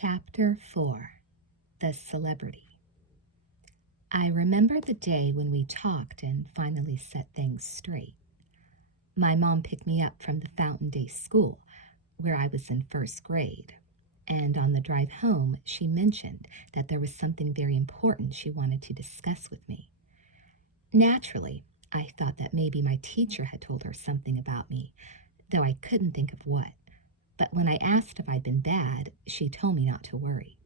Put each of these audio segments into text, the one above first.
Chapter 4 The Celebrity. I remember the day when we talked and finally set things straight. My mom picked me up from the Fountain Day School, where I was in first grade, and on the drive home, she mentioned that there was something very important she wanted to discuss with me. Naturally, I thought that maybe my teacher had told her something about me, though I couldn't think of what. But when I asked if I'd been bad, she told me not to worry.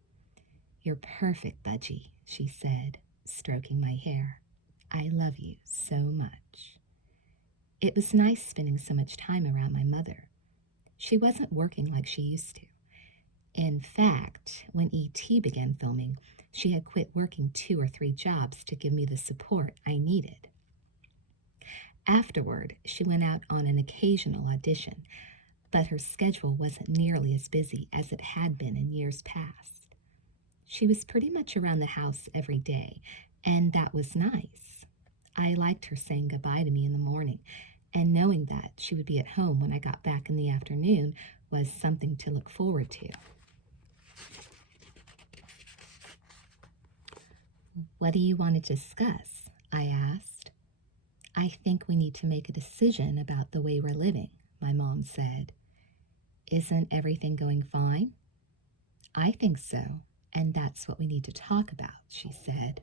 "You're perfect, Budgie," she said, stroking my hair. "I love you so much." It was nice spending so much time around my mother. She wasn't working like she used to. In fact, when E.T. began filming, she had quit working 2 or 3 jobs to give me the support I needed. Afterward, she went out on an occasional audition, but her schedule wasn't nearly as busy as it had been in years past. She was pretty much around the house every day, and that was nice. I liked her saying goodbye to me in the morning, and knowing that she would be at home when I got back in the afternoon was something to look forward to. "What do you want to discuss?" I asked. "I think we need to make a decision about the way we're living," my mom said. "Isn't everything going fine?" "I think so, and that's what we need to talk about," she said.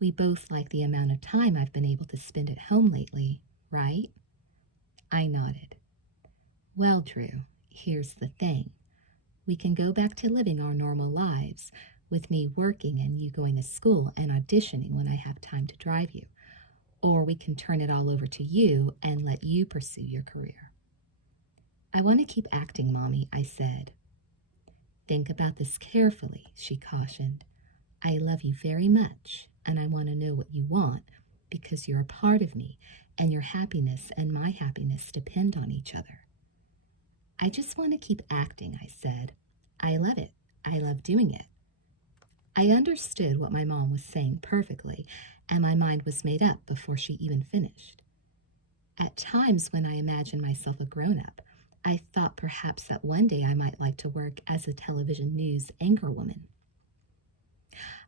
"We both like the amount of time I've been able to spend at home lately, right?" I nodded. "Well, Drew, here's the thing. We can go back to living our normal lives, with me working and you going to school and auditioning when I have time to drive you. Or we can turn it all over to you and let you pursue your career." "I want to keep acting, Mommy," I said. "Think about this carefully," she cautioned. "I love you very much, and I want to know what you want because you're a part of me, and your happiness and my happiness depend on each other." "I just want to keep acting," I said. "I love it. I love doing it." I understood what my mom was saying perfectly, and my mind was made up before she even finished. At times when I imagined myself a grown-up, I thought perhaps that one day I might like to work as a television news anchorwoman.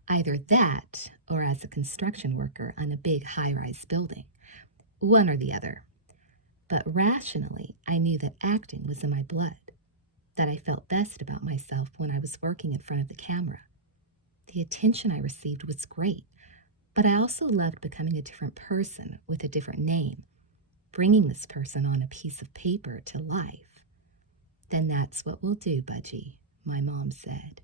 Either that or as a construction worker on a big high-rise building. One or the other. But rationally, I knew that acting was in my blood, that I felt best about myself when I was working in front of the camera. The attention I received was great, but I also loved becoming a different person with a different name, bringing this person on a piece of paper to life. "Then that's what we'll do, Budgie," my mom said.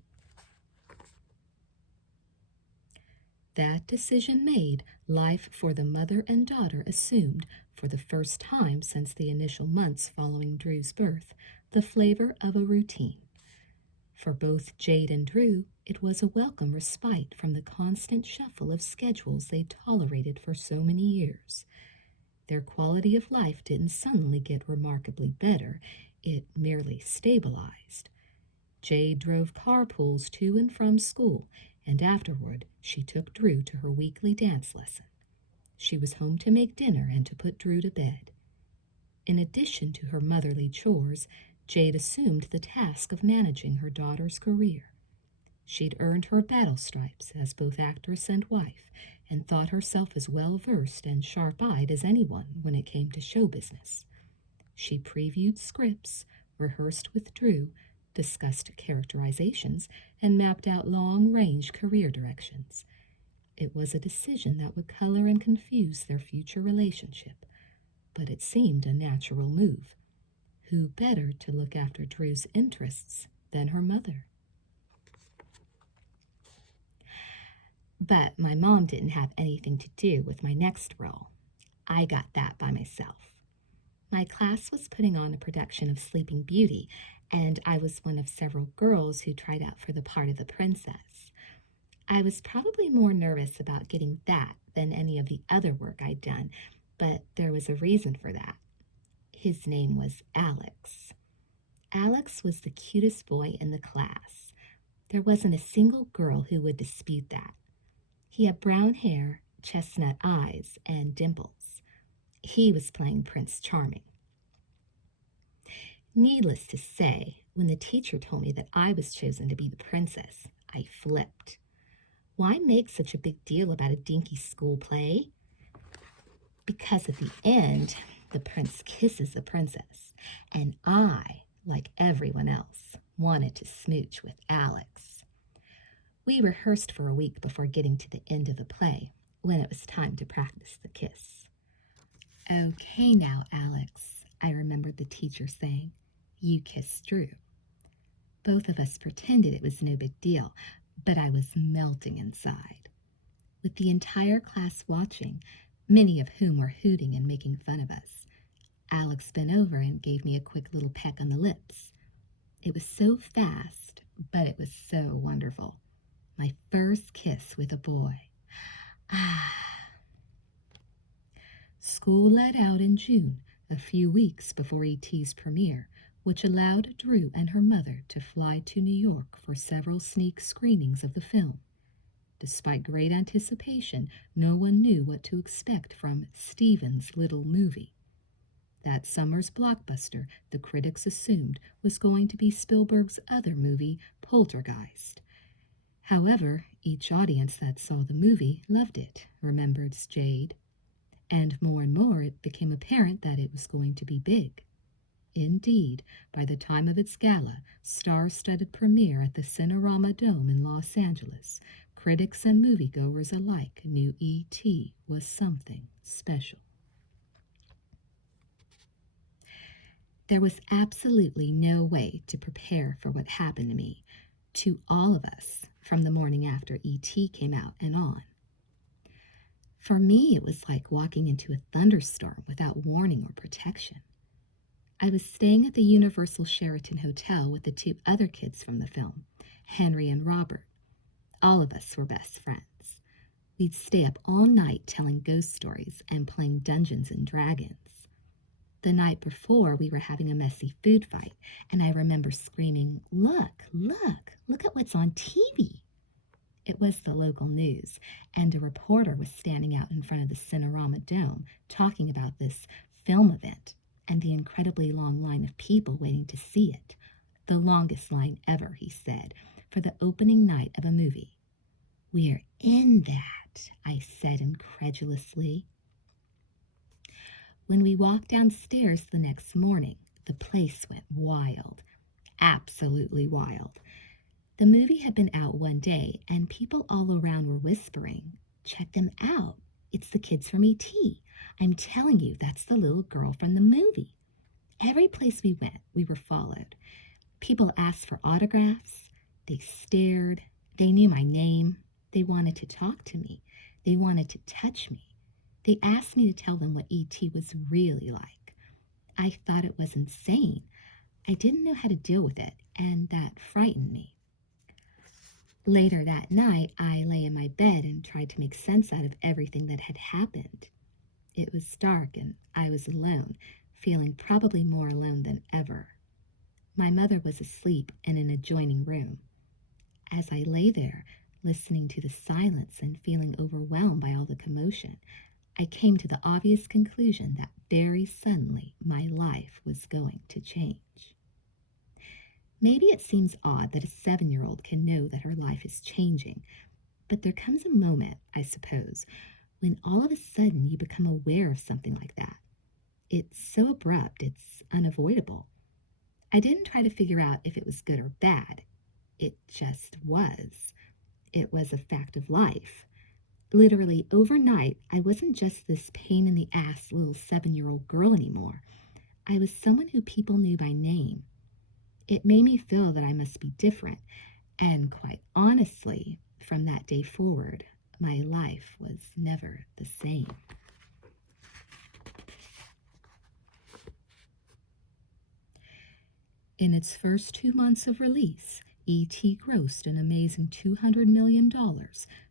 That decision made, life for the mother and daughter assumed, for the first time since the initial months following Drew's birth, the flavor of a routine. For both Jade and Drew, it was a welcome respite from the constant shuffle of schedules they'd tolerated for so many years. Their quality of life didn't suddenly get remarkably better, it merely stabilized. Jade drove carpools to and from school, and afterward she took Drew to her weekly dance lesson. She was home to make dinner and to put Drew to bed. In addition to her motherly chores, Jade assumed the task of managing her daughter's career. She'd earned her battle stripes as both actress and wife, and thought herself as well-versed and sharp-eyed as anyone when it came to show business. She previewed scripts, rehearsed with Drew, discussed characterizations, and mapped out long-range career directions. It was a decision that would color and confuse their future relationship, but it seemed a natural move. Who better to look after Drew's interests than her mother? But my mom didn't have anything to do with my next role. I got that by myself. My class was putting on a production of Sleeping Beauty, and I was one of several girls who tried out for the part of the princess. I was probably more nervous about getting that than any of the other work I'd done, but there was a reason for that. His name was Alex. Alex was the cutest boy in the class. There wasn't a single girl who would dispute that. He had brown hair, chestnut eyes, and dimples. He was playing Prince Charming. Needless to say, When the teacher told me that I was chosen to be the princess, I flipped. Why make such a big deal about a dinky school play? Because at the end, the prince kisses the princess, and I, like everyone else, wanted to smooch with Alex. We rehearsed for a week before getting to the end of the play, when it was time to practice the kiss. Okay now, Alex, I remembered the teacher saying, you kissed Drew. Both of us pretended it was no big deal, but I was melting inside. With the entire class watching, many of whom were hooting and making fun of us, Alex bent over and gave me a quick little peck on the lips. It was so fast, but it was so wonderful. My first kiss with a boy. Ah. School let out in June, a few weeks before E.T.'s premiere, which allowed Drew and her mother to fly to New York for several sneak screenings of the film. Despite great anticipation, no one knew what to expect from Steven's little movie. That summer's blockbuster, the critics assumed, was going to be Spielberg's other movie, Poltergeist. However, each audience that saw the movie loved it, remembered Jade. And more it became apparent that it was going to be big. Indeed, by the time of its gala, star-studded premiere at the Cinerama Dome in Los Angeles, critics and moviegoers alike knew E.T. was something special. There was absolutely no way to prepare for what happened to me, to all of us, from the morning after E.T. came out and on. For me, it was like walking into a thunderstorm without warning or protection. I was staying at the Universal Sheraton Hotel with the two other kids from the film, Henry and Robert. All of us were best friends. We'd stay up all night telling ghost stories and playing Dungeons and Dragons. The night before, we were having a messy food fight, and I remember screaming, look at what's on TV. It was the local news, and a reporter was standing out in front of the Cinerama Dome talking about this film event and the incredibly long line of people waiting to see it. The longest line ever, he said, for the opening night of a movie. We're in that, I said incredulously. When we walked downstairs the next morning, the place went wild, absolutely wild. The movie had been out one day, and people all around were whispering, check them out. It's the kids from E.T. I'm telling you, that's the little girl from the movie. Every place we went, we were followed. People asked for autographs. They stared. They knew my name. They wanted to talk to me. They wanted to touch me. They asked me to tell them what E.T. was really like. I thought it was insane. I didn't know how to deal with it, and that frightened me. Later that night, I lay in my bed and tried to make sense out of everything that had happened. It was dark, and I was alone, feeling probably more alone than ever. My mother was asleep in an adjoining room. As I lay there, listening to the silence and feeling overwhelmed by all the commotion, I came to the obvious conclusion that very suddenly my life was going to change. Maybe it seems odd that a 7-year-old can know that her life is changing, but there comes a moment, I suppose, when all of a sudden you become aware of something like that. It's so abrupt, it's unavoidable. I didn't try to figure out if it was good or bad. It just was. It was a fact of life. Literally, overnight, I wasn't just this pain-in-the-ass little 7-year-old girl anymore. I was someone who people knew by name. It made me feel that I must be different, and quite honestly, from that day forward, my life was never the same. In its first 2 months of release, E.T. grossed an amazing $200 million,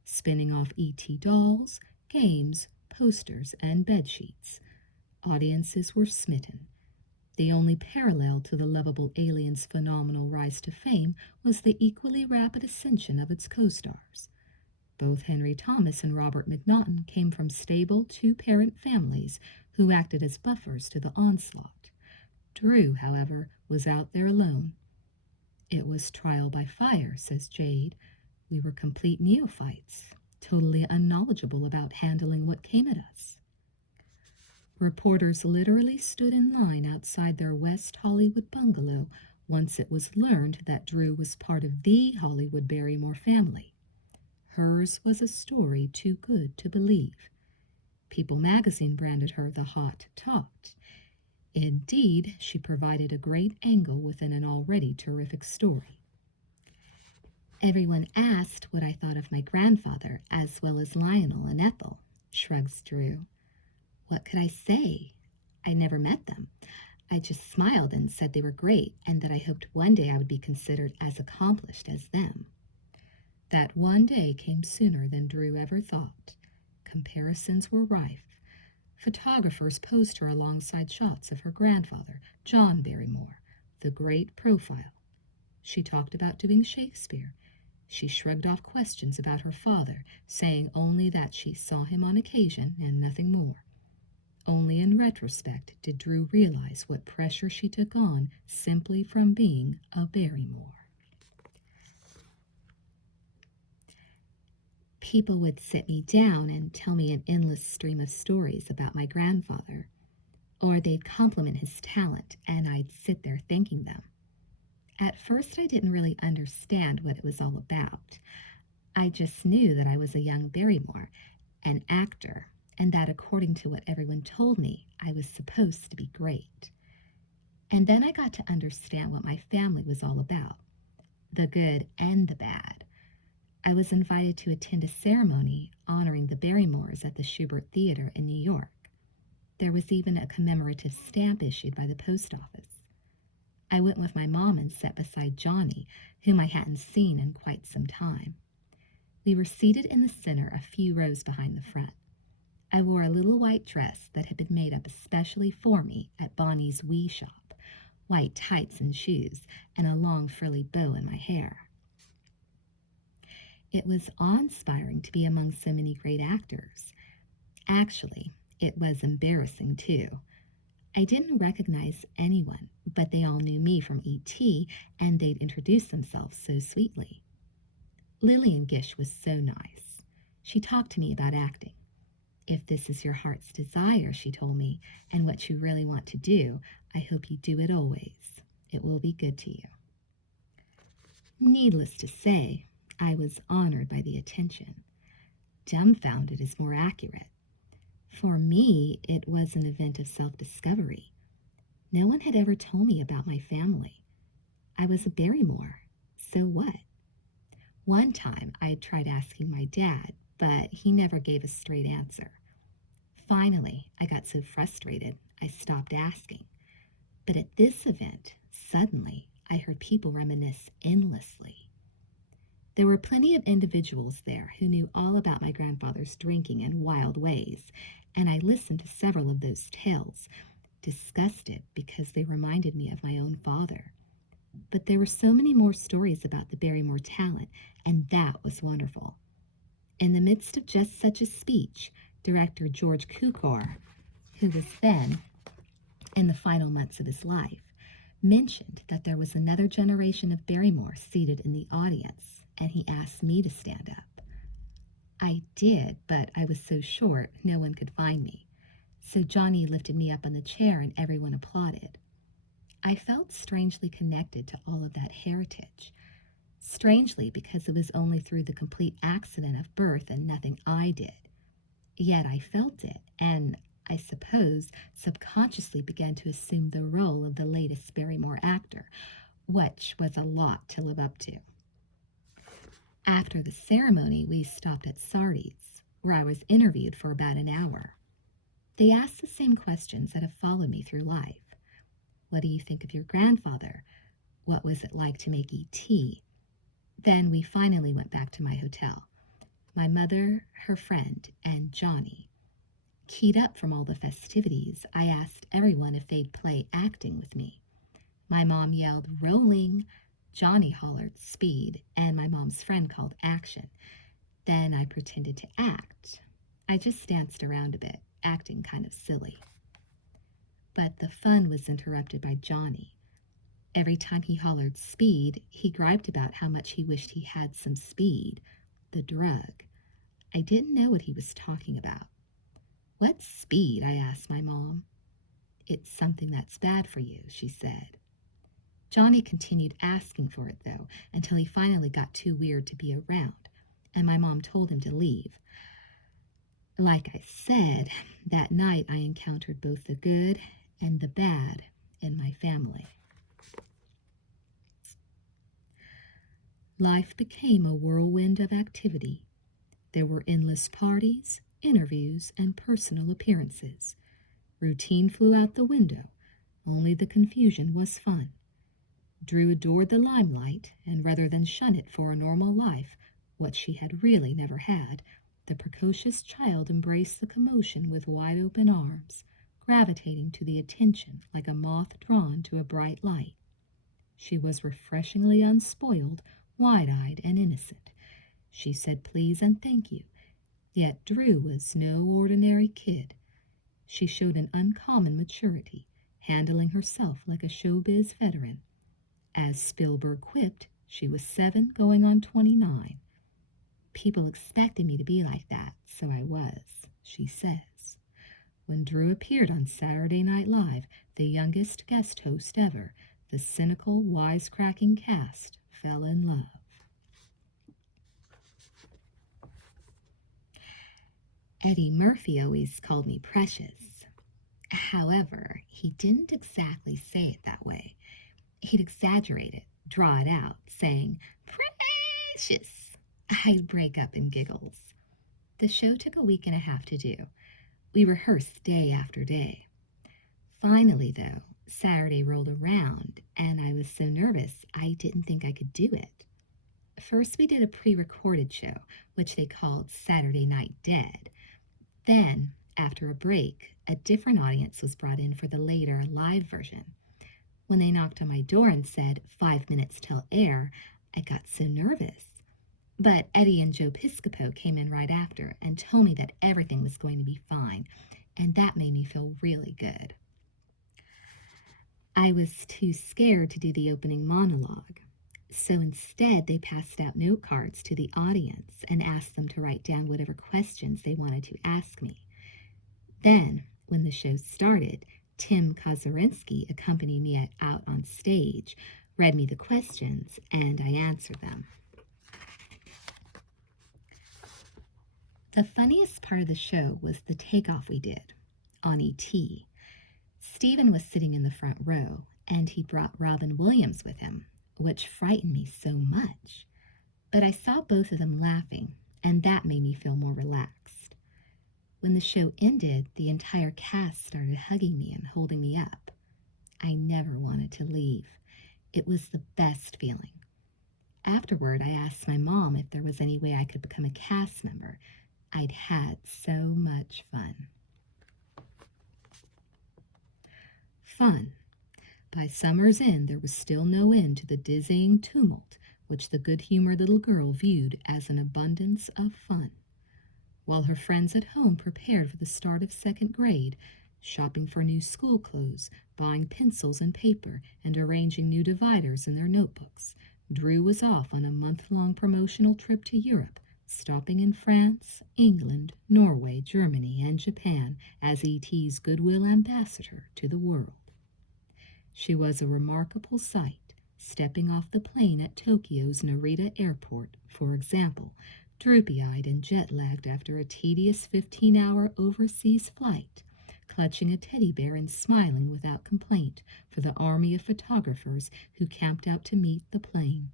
spinning off E.T. dolls, games, posters, and bedsheets. Audiences were smitten. The only parallel to the lovable alien's phenomenal rise to fame was the equally rapid ascension of its co-stars. Both Henry Thomas and Robert McNaughton came from stable two-parent families who acted as buffers to the onslaught. Drew, however, was out there alone. It was trial by fire, says Jade. We were complete neophytes, totally unknowledgeable about handling what came at us. Reporters literally stood in line outside their West Hollywood bungalow once it was learned that Drew was part of the Hollywood Barrymore family. Hers was a story too good to believe. People magazine branded her the hot tot. Indeed, she provided a great angle within an already terrific story. Everyone asked what I thought of my grandfather, as well as Lionel and Ethel, shrugs Drew. What could I say? I never met them. I just smiled and said they were great and that I hoped one day I would be considered as accomplished as them. That one day came sooner than Drew ever thought. Comparisons were rife. Photographers posed her alongside shots of her grandfather, John Barrymore, the great profile. She talked about doing Shakespeare. She shrugged off questions about her father, saying only that she saw him on occasion and nothing more. Only in retrospect did Drew realize what pressure she took on simply from being a Barrymore. People would sit me down and tell me an endless stream of stories about my grandfather, or they'd compliment his talent, and I'd sit there thanking them. At first, I didn't really understand what it was all about. I just knew that I was a young Barrymore, an actor, and that according to what everyone told me, I was supposed to be great. And then I got to understand what my family was all about, the good and the bad. I was invited to attend a ceremony honoring the Barrymores at the Shubert Theater in New York. There was even a commemorative stamp issued by the post office. I went with my mom and sat beside Johnny, whom I hadn't seen in quite some time. We were seated in the center a few rows behind the front. I wore a little white dress that had been made up especially for me at Bonnie's Wee Shop, white tights and shoes, and a long frilly bow in my hair. It was awe-inspiring to be among so many great actors. Actually, it was embarrassing too. I didn't recognize anyone, but they all knew me from E.T., and they'd introduce themselves so sweetly. Lillian Gish was so nice. She talked to me about acting. If this is your heart's desire, she told me, and what you really want to do, I hope you do it always. It will be good to you. Needless to say, I was honored by the attention. Dumbfounded is more accurate. For me, it was an event of self-discovery. No one had ever told me about my family. I was a Barrymore. So what? One time, I had tried asking my dad, but he never gave a straight answer. Finally, I got so frustrated, I stopped asking. But at this event, suddenly, I heard people reminisce endlessly. There were plenty of individuals there who knew all about my grandfather's drinking and wild ways, and I listened to several of those tales, disgusted because they reminded me of my own father. But there were so many more stories about the Barrymore talent, and that was wonderful. In the midst of just such a speech, director George Cukor, who was then in the final months of his life, mentioned that there was another generation of Barrymore seated in the audience, and he asked me to stand up. I did, but I was so short, no one could find me. So Johnny lifted me up on the chair and everyone applauded. I felt strangely connected to all of that heritage. Strangely, because it was only through the complete accident of birth and nothing I did. Yet I felt it, and I suppose subconsciously began to assume the role of the latest Barrymore actor, which was a lot to live up to. After the ceremony, we stopped at Sardi's, where I was interviewed for about an hour. They asked the same questions that have followed me through life. What do you think of your grandfather? What was it like to make E.T.? Then we finally went back to my hotel. My mother, her friend, and Johnny. Keyed up from all the festivities, I asked everyone if they'd play acting with me. My mom yelled, "Rolling!" Johnny hollered, "Speed!" And my mom's friend called action. Then I pretended to act. I just danced around a bit, acting kind of silly. But the fun was interrupted by Johnny. Every time he hollered speed, he griped about how much he wished he had some speed, the drug. I didn't know what he was talking about. What's speed? I asked my mom. It's something that's bad for you, she said. Johnny continued asking for it, though, until he finally got too weird to be around, and my mom told him to leave. Like I said, that night I encountered both the good and the bad in my family. Life became a whirlwind of activity. There were endless parties, interviews, and personal appearances. Routine flew out the window. Only the confusion was fun. Drew adored the limelight, and rather than shun it for a normal life, what she had really never had, the precocious child embraced the commotion with wide-open arms, gravitating to the attention like a moth drawn to a bright light. She was refreshingly unspoiled, wide-eyed, and innocent. She said please and thank you, yet Drew was no ordinary kid. She showed an uncommon maturity, handling herself like a showbiz veteran. As Spielberg quipped, she was 7 going on 29. People expected me to be like that, so I was, she says. When Drew appeared on Saturday Night Live, the youngest guest host ever, the cynical, wisecracking cast fell in love. Eddie Murphy always called me precious. However, he didn't exactly say it that way. He'd exaggerate it, draw it out, saying, "Precious." I'd break up in giggles. The show took a week and a half to do. We rehearsed day after day. Finally, though, Saturday rolled around, and I was so nervous I didn't think I could do it. First, we did a pre-recorded show, which they called Saturday Night Dead. Then, after a break, a different audience was brought in for the later live version. When they knocked on my door and said 5 minutes till air, I got so nervous. But Eddie and Joe Piscopo came in right after and told me that everything was going to be fine, and that made me feel really good. I was too scared to do the opening monologue, so instead they passed out note cards to the audience and asked them to write down whatever questions they wanted to ask me. Then, when the show started, Tim Kozorinsky accompanied me out on stage, read me the questions, and I answered them. The funniest part of the show was the takeoff we did on E.T. Stephen was sitting in the front row, and he brought Robin Williams with him, which frightened me so much. But I saw both of them laughing, and that made me feel more relaxed. When the show ended, the entire cast started hugging me and holding me up. I never wanted to leave. It was the best feeling. Afterward, I asked my mom if there was any way I could become a cast member. I'd had so much fun. Fun. By summer's end, there was still no end to the dizzying tumult, which the good-humored little girl viewed as an abundance of fun. While her friends at home prepared for the start of 2nd grade, shopping for new school clothes, buying pencils and paper, and arranging new dividers in their notebooks, Drew was off on a month-long promotional trip to Europe, stopping in France, England, Norway, Germany, and Japan as E.T.'s goodwill ambassador to the world. She was a remarkable sight, stepping off the plane at Tokyo's Narita Airport, for example, droopy-eyed and jet-lagged after a tedious 15-hour overseas flight, clutching a teddy bear and smiling without complaint for the army of photographers who camped out to meet the plane.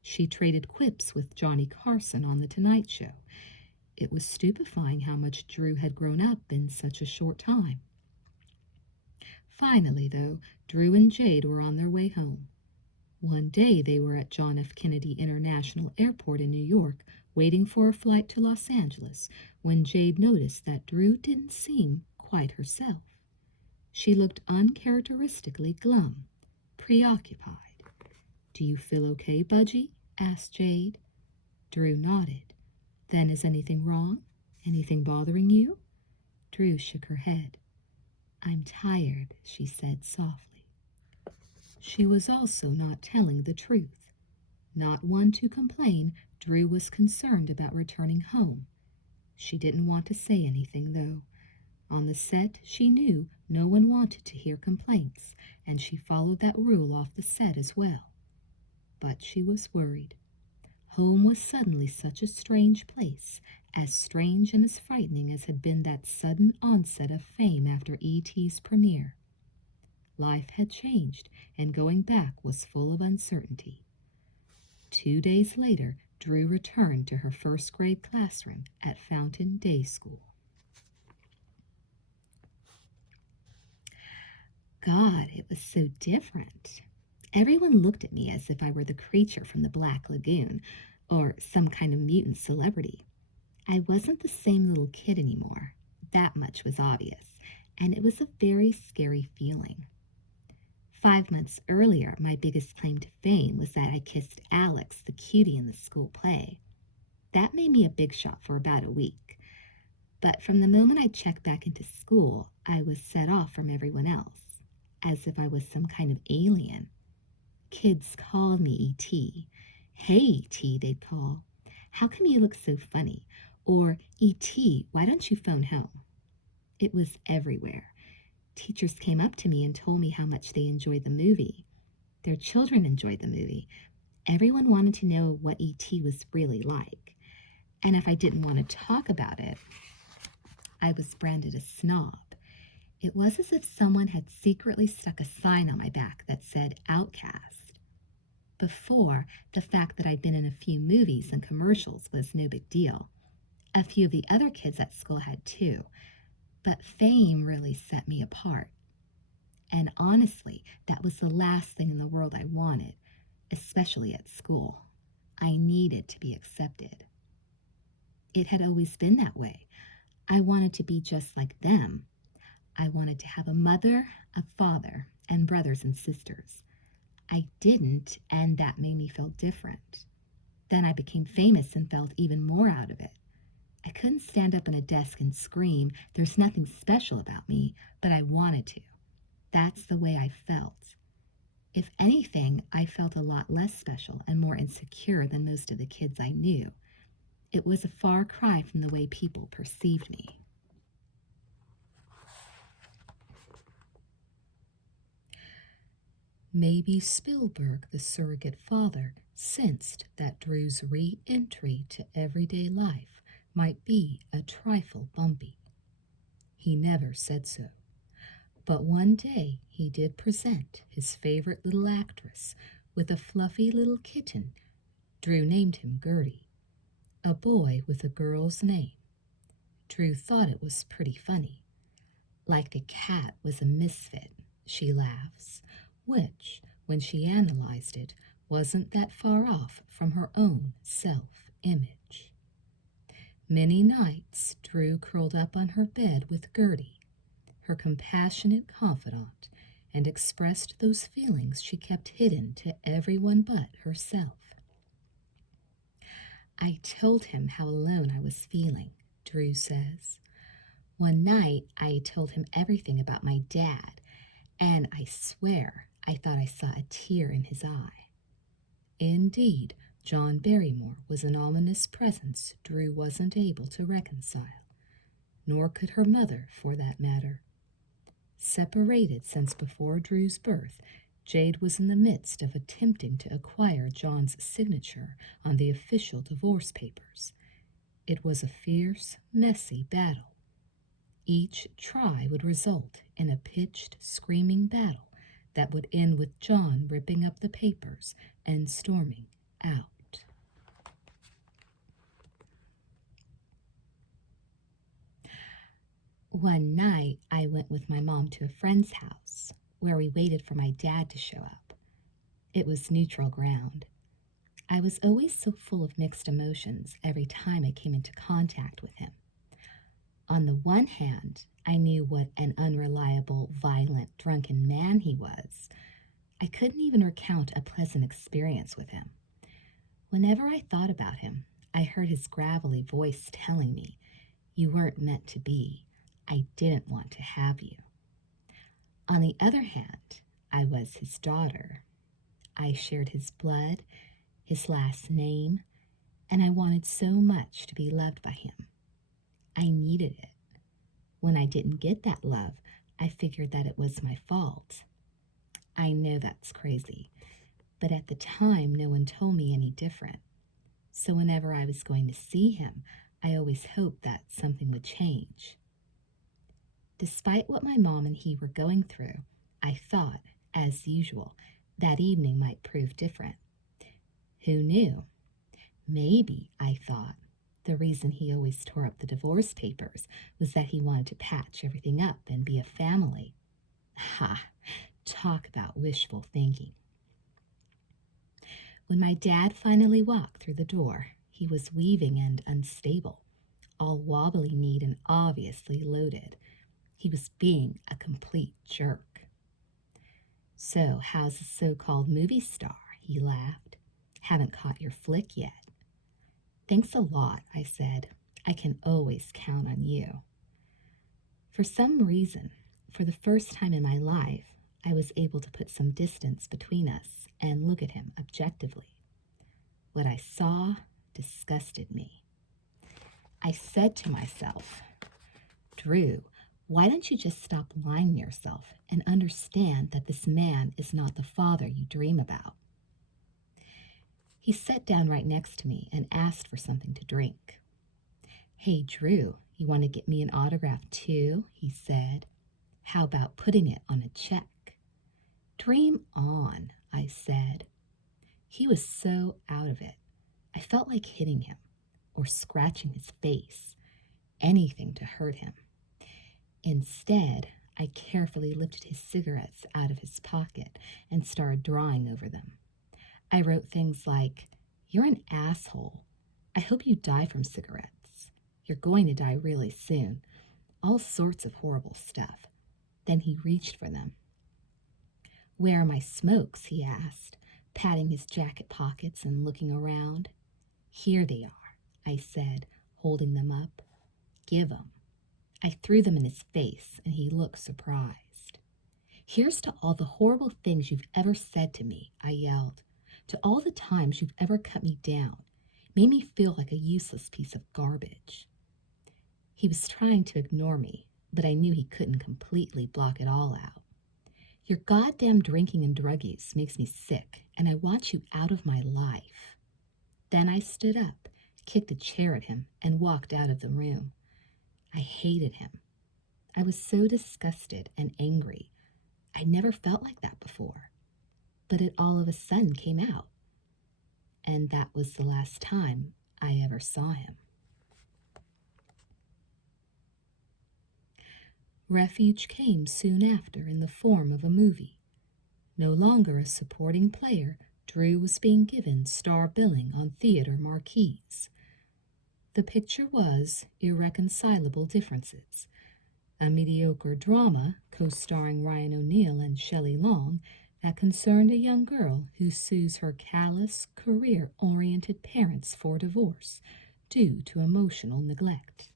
She traded quips with Johnny Carson on The Tonight Show. It was stupefying how much Drew had grown up in such a short time. Finally, though, Drew and Jade were on their way home. One day they were at John F. Kennedy International Airport in New York, waiting for a flight to Los Angeles, when Jade noticed that Drew didn't seem quite herself. She looked uncharacteristically glum, preoccupied. "Do you feel okay, Budgie?" asked Jade. Drew nodded. "Then is anything wrong? Anything bothering you?" Drew shook her head. "I'm tired," she said softly. She was also not telling the truth. Not one to complain, Drew was concerned about returning home. She didn't want to say anything, though. On the set, she knew no one wanted to hear complaints, and she followed that rule off the set as well. But she was worried. Home was suddenly such a strange place, as strange and as frightening as had been that sudden onset of fame after E.T.'s premiere. Life had changed, and going back was full of uncertainty. 2 days later, Drew returned to her first-grade classroom at Fountain Day School. God, it was so different. Everyone looked at me as if I were the creature from the Black Lagoon, or some kind of mutant celebrity. I wasn't the same little kid anymore. That much was obvious, and it was a very scary feeling. 5 months earlier, my biggest claim to fame was that I kissed Alex, the cutie in the school play. That made me a big shot for about a week. But from the moment I checked back into school, I was set off from everyone else, as if I was some kind of alien. Kids called me E.T. Hey, E.T., they'd call. How come you look so funny? Or, E.T., why don't you phone home? It was everywhere. Teachers came up to me and told me how much they enjoyed the movie. Their children enjoyed the movie. Everyone wanted to know what E.T. was really like. And if I didn't want to talk about it, I was branded a snob. It was as if someone had secretly stuck a sign on my back that said outcast. Before, the fact that I'd been in a few movies and commercials was no big deal. A few of the other kids at school had too. But fame really set me apart. And honestly, that was the last thing in the world I wanted, especially at school. I needed to be accepted. It had always been that way. I wanted to be just like them. I wanted to have a mother, a father, and brothers and sisters. I didn't, and that made me feel different. Then I became famous and felt even more out of it. I couldn't stand up in a desk and scream, "There's nothing special about me," but I wanted to. That's the way I felt. If anything, I felt a lot less special and more insecure than most of the kids I knew. It was a far cry from the way people perceived me. Maybe Spielberg, the surrogate father, sensed that Drew's re-entry to everyday life might be a trifle bumpy. He never said so. But one day he did present his favorite little actress with a fluffy little kitten. Drew named him Gertie, a boy with a girl's name. Drew thought it was pretty funny. Like the cat was a misfit, she laughs, which, when she analyzed it, wasn't that far off from her own self-image. Many nights Drew curled up on her bed with Gertie, her compassionate confidant, and expressed those feelings she kept hidden to everyone but herself. I told him how alone I was feeling, Drew says. One night I told him everything about my dad, and I swear I thought I saw a tear in his eye. Indeed, John Barrymore was an ominous presence Drew wasn't able to reconcile, nor could her mother, for that matter. Separated since before Drew's birth, Jade was in the midst of attempting to acquire John's signature on the official divorce papers. It was a fierce, messy battle. Each try would result in a pitched, screaming battle that would end with John ripping up the papers and storming out. One night, I went with my mom to a friend's house, where we waited for my dad to show up. It was neutral ground. I was always so full of mixed emotions every time I came into contact with him. On the one hand, I knew what an unreliable, violent, drunken man he was. I couldn't even recount a pleasant experience with him. Whenever I thought about him, I heard his gravelly voice telling me, "You weren't meant to be. I didn't want to have you." On the other hand, I was his daughter. I shared his blood, his last name, and I wanted so much to be loved by him. I needed it. When I didn't get that love, I figured that it was my fault. I know that's crazy, but at the time, no one told me any different. So whenever I was going to see him, I always hoped that something would change. Despite what my mom and he were going through, I thought, as usual, that evening might prove different. Who knew? Maybe, I thought, the reason he always tore up the divorce papers was that he wanted to patch everything up and be a family. Ha! Talk about wishful thinking. When my dad finally walked through the door, he was weaving and unstable, all wobbly-kneed and obviously loaded. He was being a complete jerk. "So, how's the so-called movie star?" he laughed. "Haven't caught your flick yet." "Thanks a lot," I said. "I can always count on you." For some reason, for the first time in my life, I was able to put some distance between us and look at him objectively. What I saw disgusted me. I said to myself, "Drew, why don't you just stop lying to yourself and understand that this man is not the father you dream about?" He sat down right next to me and asked for something to drink. "Hey, Drew, you want to get me an autograph too?" he said. "How about putting it on a check?" "Dream on," I said. He was so out of it. I felt like hitting him or scratching his face, anything to hurt him. Instead, I carefully lifted his cigarettes out of his pocket and started drawing over them. I wrote things like, "You're an asshole. I hope you die from cigarettes. You're going to die really soon." All sorts of horrible stuff. Then he reached for them. "Where are my smokes?" he asked, patting his jacket pockets and looking around. "Here they are," I said, holding them up. "Give 'em." I threw them in his face, and he looked surprised. "Here's to all the horrible things you've ever said to me," I yelled. "To all the times you've ever cut me down, made me feel like a useless piece of garbage." He was trying to ignore me, but I knew he couldn't completely block it all out. "Your goddamn drinking and drug use makes me sick, and I want you out of my life." Then I stood up, kicked a chair at him, and walked out of the room. I hated him. I was so disgusted and angry. I never felt like that before. But it all of a sudden came out. And that was the last time I ever saw him. Refuge came soon after in the form of a movie. No longer a supporting player, Drew was being given star billing on theater marquees. The picture was Irreconcilable Differences, a mediocre drama co-starring Ryan O'Neal and Shelley Long that concerned a young girl who sues her callous, career-oriented parents for divorce due to emotional neglect.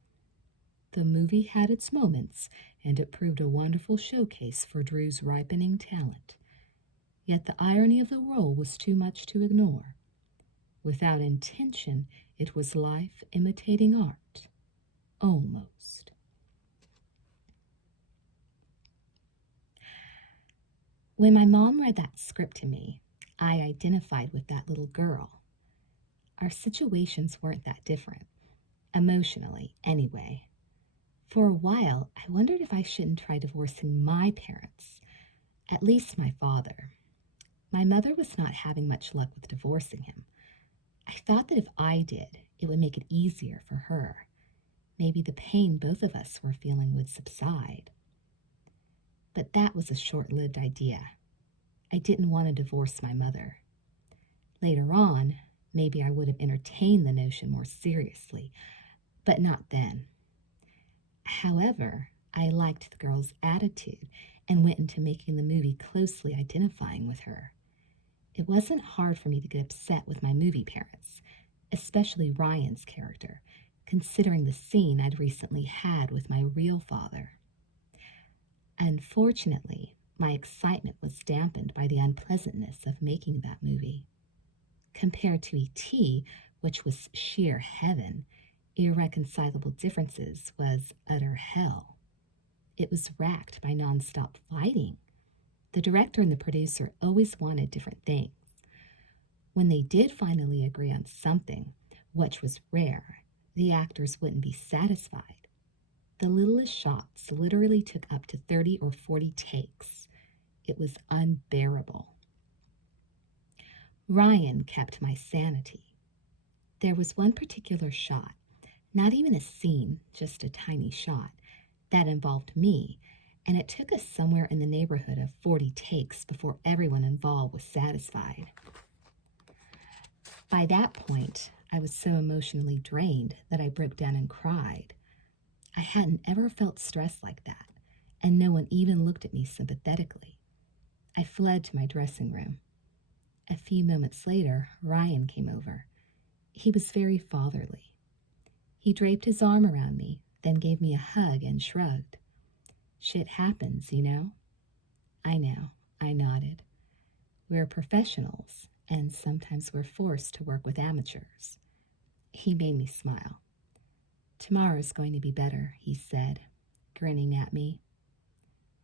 The movie had its moments, and it proved a wonderful showcase for Drew's ripening talent. Yet the irony of the role was too much to ignore. Without intention, it was life imitating art. Almost. When my mom read that script to me, I identified with that little girl. Our situations weren't that different, emotionally, anyway. For a while, I wondered if I shouldn't try divorcing my parents, at least my father. My mother was not having much luck with divorcing him. I thought that if I did, it would make it easier for her. Maybe the pain both of us were feeling would subside. But that was a short-lived idea. I didn't want to divorce my mother. Later on, maybe I would have entertained the notion more seriously, but not then. However, I liked the girl's attitude and went into making the movie closely identifying with her. It wasn't hard for me to get upset with my movie parents, especially Ryan's character, considering the scene I'd recently had with my real father. Unfortunately, My excitement was dampened by the unpleasantness of making that movie. Compared to E.T., which was sheer heaven, Irreconcilable Differences was utter hell. It was racked by nonstop fighting. The director and the producer always wanted different things. When they did finally agree on something, which was rare, the actors wouldn't be satisfied. The littlest shots literally took up to 30 or 40 takes. It was unbearable. Ryan kept my sanity. There was one particular shot, not even a scene, just a tiny shot, that involved me, and it took us somewhere in the neighborhood of 40 takes before everyone involved was satisfied. By that point, I was so emotionally drained that I broke down and cried. I hadn't ever felt stressed like that, and no one even looked at me sympathetically. I fled to my dressing room. A few moments later, Ryan came over. He was very fatherly. He draped his arm around me, then gave me a hug and shrugged. Shit happens, you know? I know, I nodded. We're professionals, and sometimes we're forced to work with amateurs. He made me smile. Tomorrow's going to be better, he said, grinning at me.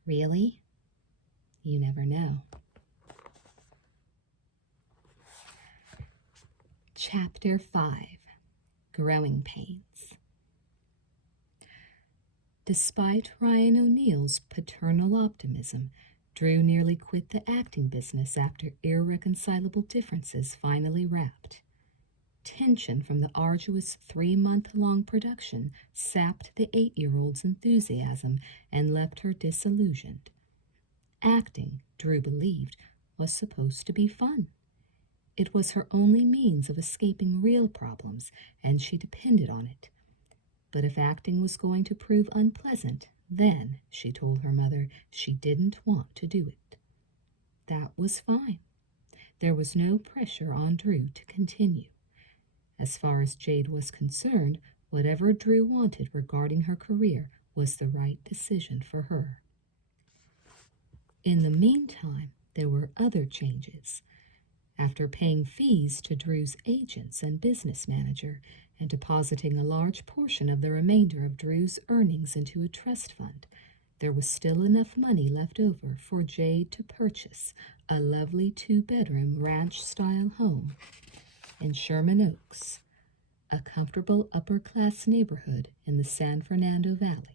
Really? You never know. Chapter 5. Growing Pains. Despite Ryan O'Neill's paternal optimism, Drew nearly quit the acting business after Irreconcilable Differences finally wrapped. Tension from the arduous 3-month-long production sapped the 8-year-old's enthusiasm and left her disillusioned. Acting, Drew believed, was supposed to be fun. It was her only means of escaping real problems, and she depended on it. But if acting was going to prove unpleasant, then, she told her mother, she didn't want to do it. That was fine. There was no pressure on Drew to continue. As far as Jade was concerned, whatever Drew wanted regarding her career was the right decision for her. In the meantime, there were other changes. After paying fees to Drew's agents and business manager and depositing a large portion of the remainder of Drew's earnings into a trust fund, there was still enough money left over for Jade to purchase a lovely 2-bedroom ranch-style home in Sherman Oaks, a comfortable upper-class neighborhood in the San Fernando Valley.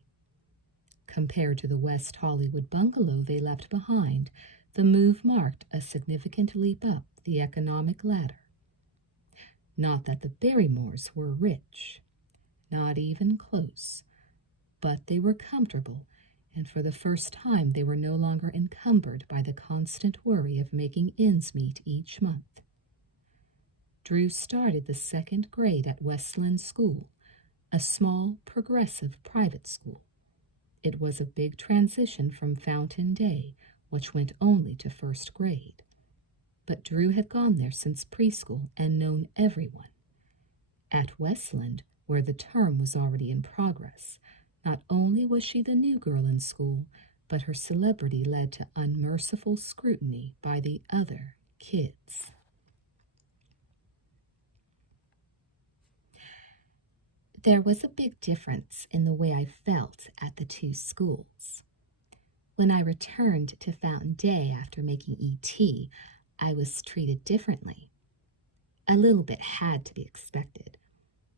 Compared to the West Hollywood bungalow they left behind, the move marked a significant leap up the economic ladder. Not that the Barrymores were rich, not even close, but they were comfortable, and for the first time they were no longer encumbered by the constant worry of making ends meet each month. Drew started the 2nd grade at Westland School, a small, progressive private school. It was a big transition from Fountain Day, which went only to 1st grade. But Drew had gone there since preschool and known everyone. At Westland, where the term was already in progress, not only was she the new girl in school, but her celebrity led to unmerciful scrutiny by the other kids. There was a big difference in the way I felt at the 2 schools. When I returned to Fountain Day after making E.T., I was treated differently. A little bit had to be expected.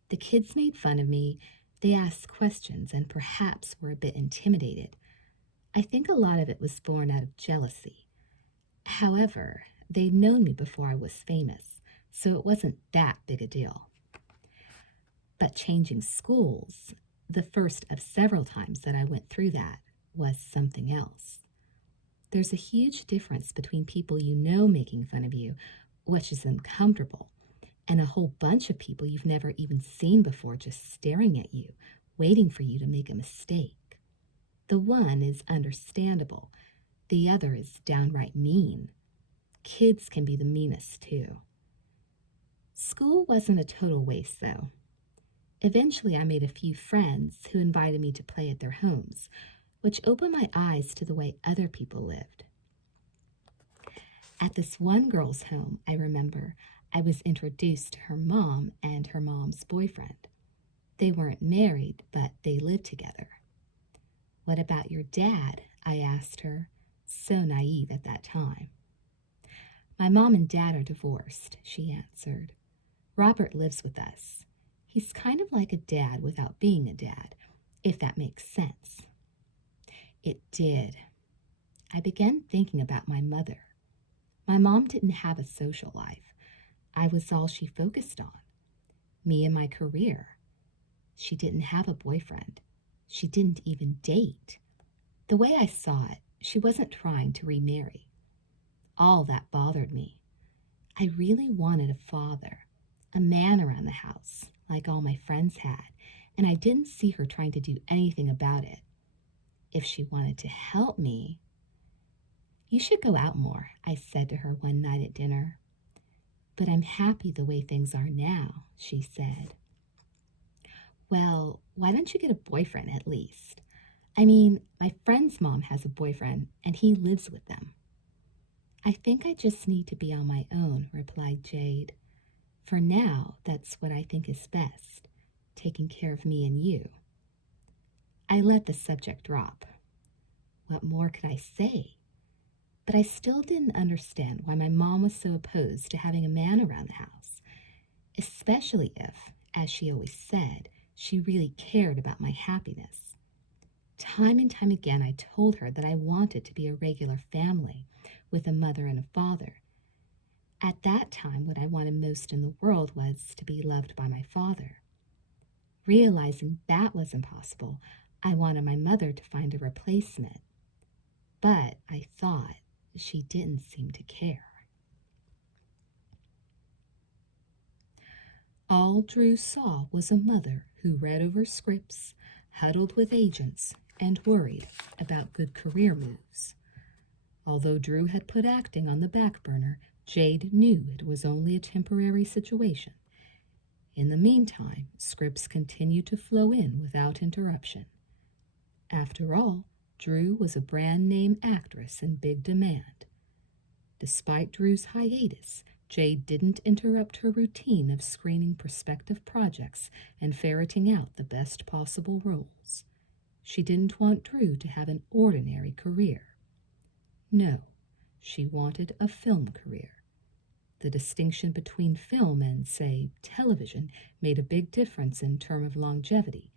The kids made fun of me, they asked questions, and perhaps were a bit intimidated. I think a lot of it was born out of jealousy. However, they'd known me before I was famous, so it wasn't that big a deal. But changing schools, the first of several times that I went through that, was something else. There's a huge difference between people you know making fun of you, which is uncomfortable, and a whole bunch of people you've never even seen before just staring at you, waiting for you to make a mistake. The one is understandable. The other is downright mean. Kids can be the meanest, too. School wasn't a total waste, though. Eventually, I made a few friends who invited me to play at their homes, which opened my eyes to the way other people lived. At this one girl's home, I remember, I was introduced to her mom and her mom's boyfriend. They weren't married, but they lived together. "What about your dad?" I asked her, so naive at that time. "My mom and dad are divorced," she answered. "Robert lives with us. He's kind of like a dad without being a dad, if that makes sense." It did. I began thinking about my mother. My mom didn't have a social life. I was all she focused on. Me and my career. She didn't have a boyfriend. She didn't even date. The way I saw it, she wasn't trying to remarry. All that bothered me. I really wanted a father, a man around the house, like all my friends had, and I didn't see her trying to do anything about it. If she wanted to help me, "You should go out more," I said to her one night at dinner. "But I'm happy the way things are now," she said. "Well, why don't you get a boyfriend at least? I mean, my friend's mom has a boyfriend and he lives with them." "I think I just need to be on my own," replied Jade. "For now, that's what I think is best, taking care of me and you." I let the subject drop. What more could I say? But I still didn't understand why my mom was so opposed to having a man around the house, especially if, as she always said, she really cared about my happiness. Time and time again, I told her that I wanted to be a regular family with a mother and a father. At that time, what I wanted most in the world was to be loved by my father. Realizing that was impossible, I wanted my mother to find a replacement. But I thought she didn't seem to care. All Drew saw was a mother who read over scripts, huddled with agents, and worried about good career moves. Although Drew had put acting on the back burner, Jade knew it was only a temporary situation. In the meantime, scripts continued to flow in without interruption. After all, Drew was a brand name actress in big demand. Despite Drew's hiatus, Jade didn't interrupt her routine of screening prospective projects and ferreting out the best possible roles. She didn't want Drew to have an ordinary career. No, she wanted a film career. The distinction between film and, say, television made a big difference in terms of longevity,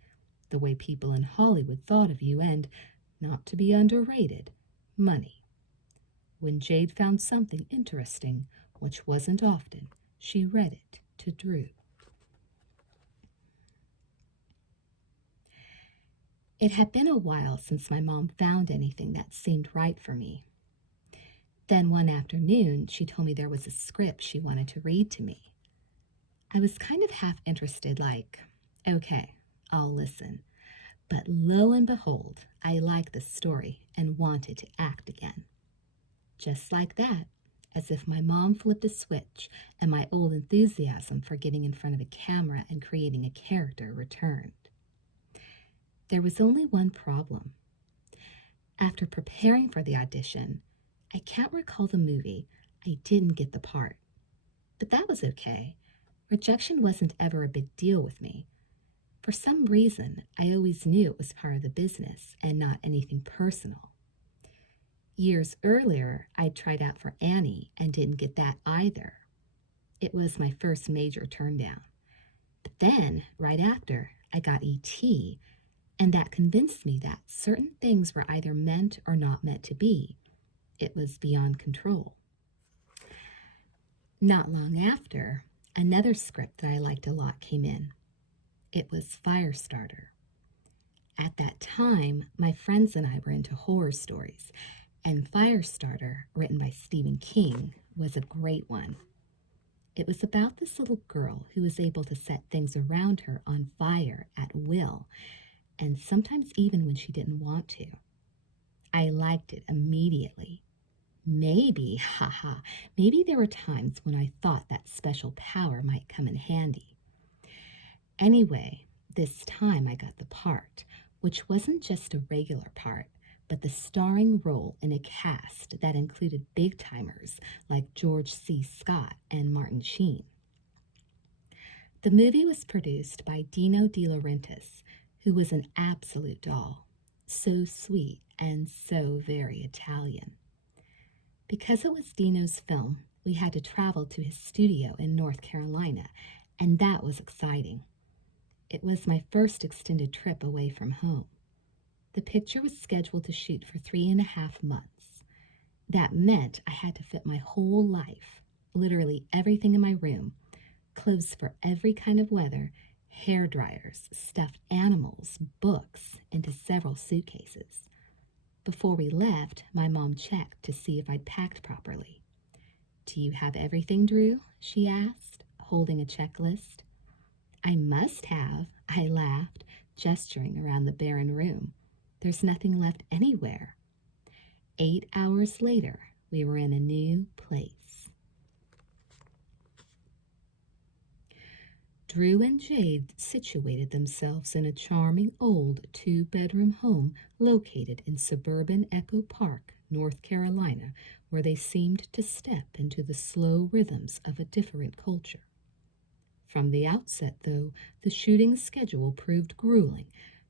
the way people in Hollywood thought of you, and, not to be underrated, money. When Jade found something interesting, which wasn't often, she read it to Drew. It had been a while since my mom found anything that seemed right for me. Then one afternoon, she told me there was a script she wanted to read to me. I was kind of half interested, like, okay, I'll listen. But lo and behold, I liked the story and wanted to act again. Just like that, as if my mom flipped a switch and my old enthusiasm for getting in front of a camera and creating a character returned. There was only one problem. After preparing for the audition, I can't recall the movie, I didn't get the part. But that was okay. Rejection wasn't ever a big deal with me. For some reason, I always knew it was part of the business and not anything personal. Years earlier, I'd tried out for Annie and didn't get that either. It was my first major turndown. But then, right after, I got E.T., and that convinced me that certain things were either meant or not meant to be. It was beyond control. Not long after, another script that I liked a lot came in. It was Firestarter. At that time, my friends and I were into horror stories, and Firestarter, written by Stephen King, was a great one. It was about this little girl who was able to set things around her on fire at will, and sometimes even when she didn't want to. I liked it immediately. Maybe there were times when I thought that special power might come in handy. Anyway, this time I got the part, which wasn't just a regular part, but the starring role in a cast that included big-timers like George C. Scott and Martin Sheen. The movie was produced by Dino De Laurentiis, who was an absolute doll, so sweet and so very Italian. Because it was Dino's film, we had to travel to his studio in North Carolina, and that was exciting. It was my first extended trip away from home. The picture was scheduled to shoot for 3.5 months. That meant I had to fit my whole life, literally everything in my room, clothes for every kind of weather, hair dryers, stuffed animals, books, into several suitcases. Before we left, my mom checked to see if I'd packed properly. "Do you have everything, Drew?" she asked, holding a checklist. "I must have," I laughed, gesturing around the barren room. "There's nothing left anywhere." 8 hours later, we were in a new place. Drew and Jade situated themselves in a charming old 2-bedroom home located in suburban Echo Park, North Carolina, where they seemed to step into the slow rhythms of a different culture. From the outset, though, the shooting schedule proved grueling,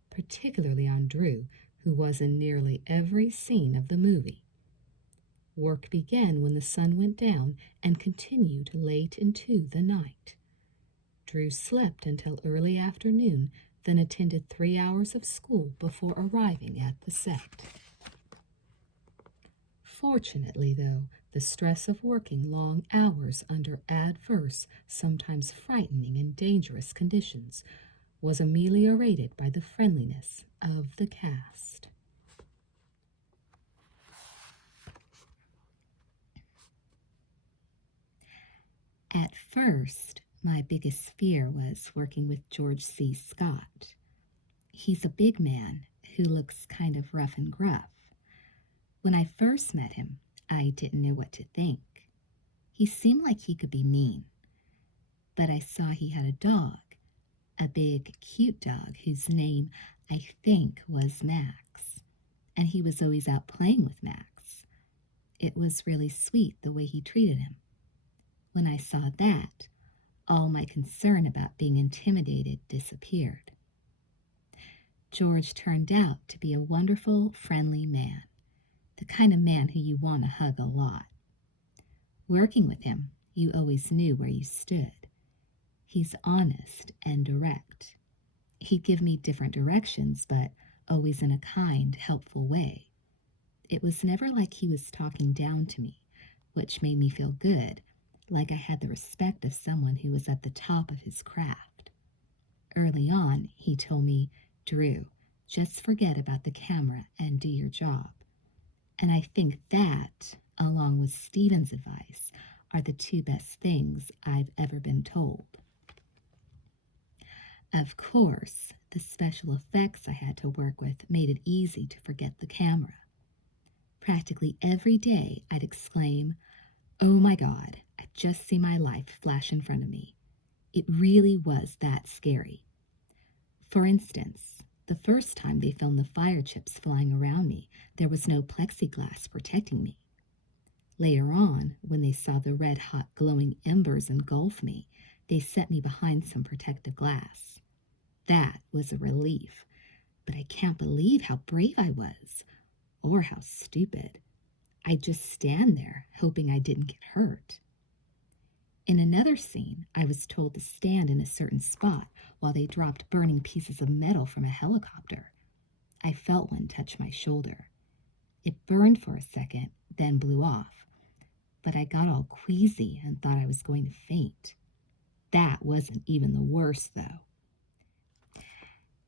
particularly on Drew, who was in nearly every scene of the movie. Work began when the sun went down and continued late into the night. Drew slept until early afternoon, then attended 3 hours of school before arriving at the set. Fortunately, though, the stress of working long hours under adverse, sometimes frightening and dangerous conditions was ameliorated by the friendliness of the cast. At first, my biggest fear was working with George C. Scott. He's a big man who looks kind of rough and gruff. When I first met him, I didn't know what to think. He seemed like he could be mean. But I saw he had a dog, a big, cute dog whose name I think was Max, and he was always out playing with Max. It was really sweet the way he treated him. When I saw that, all my concern about being intimidated disappeared. George turned out to be a wonderful, friendly man, the kind of man who you want to hug a lot. Working with him, you always knew where you stood. He's honest and direct. He'd give me different directions, but always in a kind, helpful way. It was never like he was talking down to me, which made me feel good, like I had the respect of someone who was at the top of his craft. Early on, he told me, "Drew, just forget about the camera and do your job." And I think that, along with Stephen's advice, are the two best things I've ever been told. Of course, the special effects I had to work with made it easy to forget the camera. Practically every day, I'd exclaim, "Oh my God, I just see my life flash in front of me." It really was that scary. For instance, the first time they filmed the fire chips flying around me, there was no plexiglass protecting me. Later on, when they saw the red-hot glowing embers engulf me, they set me behind some protective glass. That was a relief, but I can't believe how brave I was, or how stupid. I'd just stand there, hoping I didn't get hurt. In another scene, I was told to stand in a certain spot while they dropped burning pieces of metal from a helicopter. I felt one touch my shoulder. It burned for a second, then blew off, but I got all queasy and thought I was going to faint. That wasn't even the worst, though.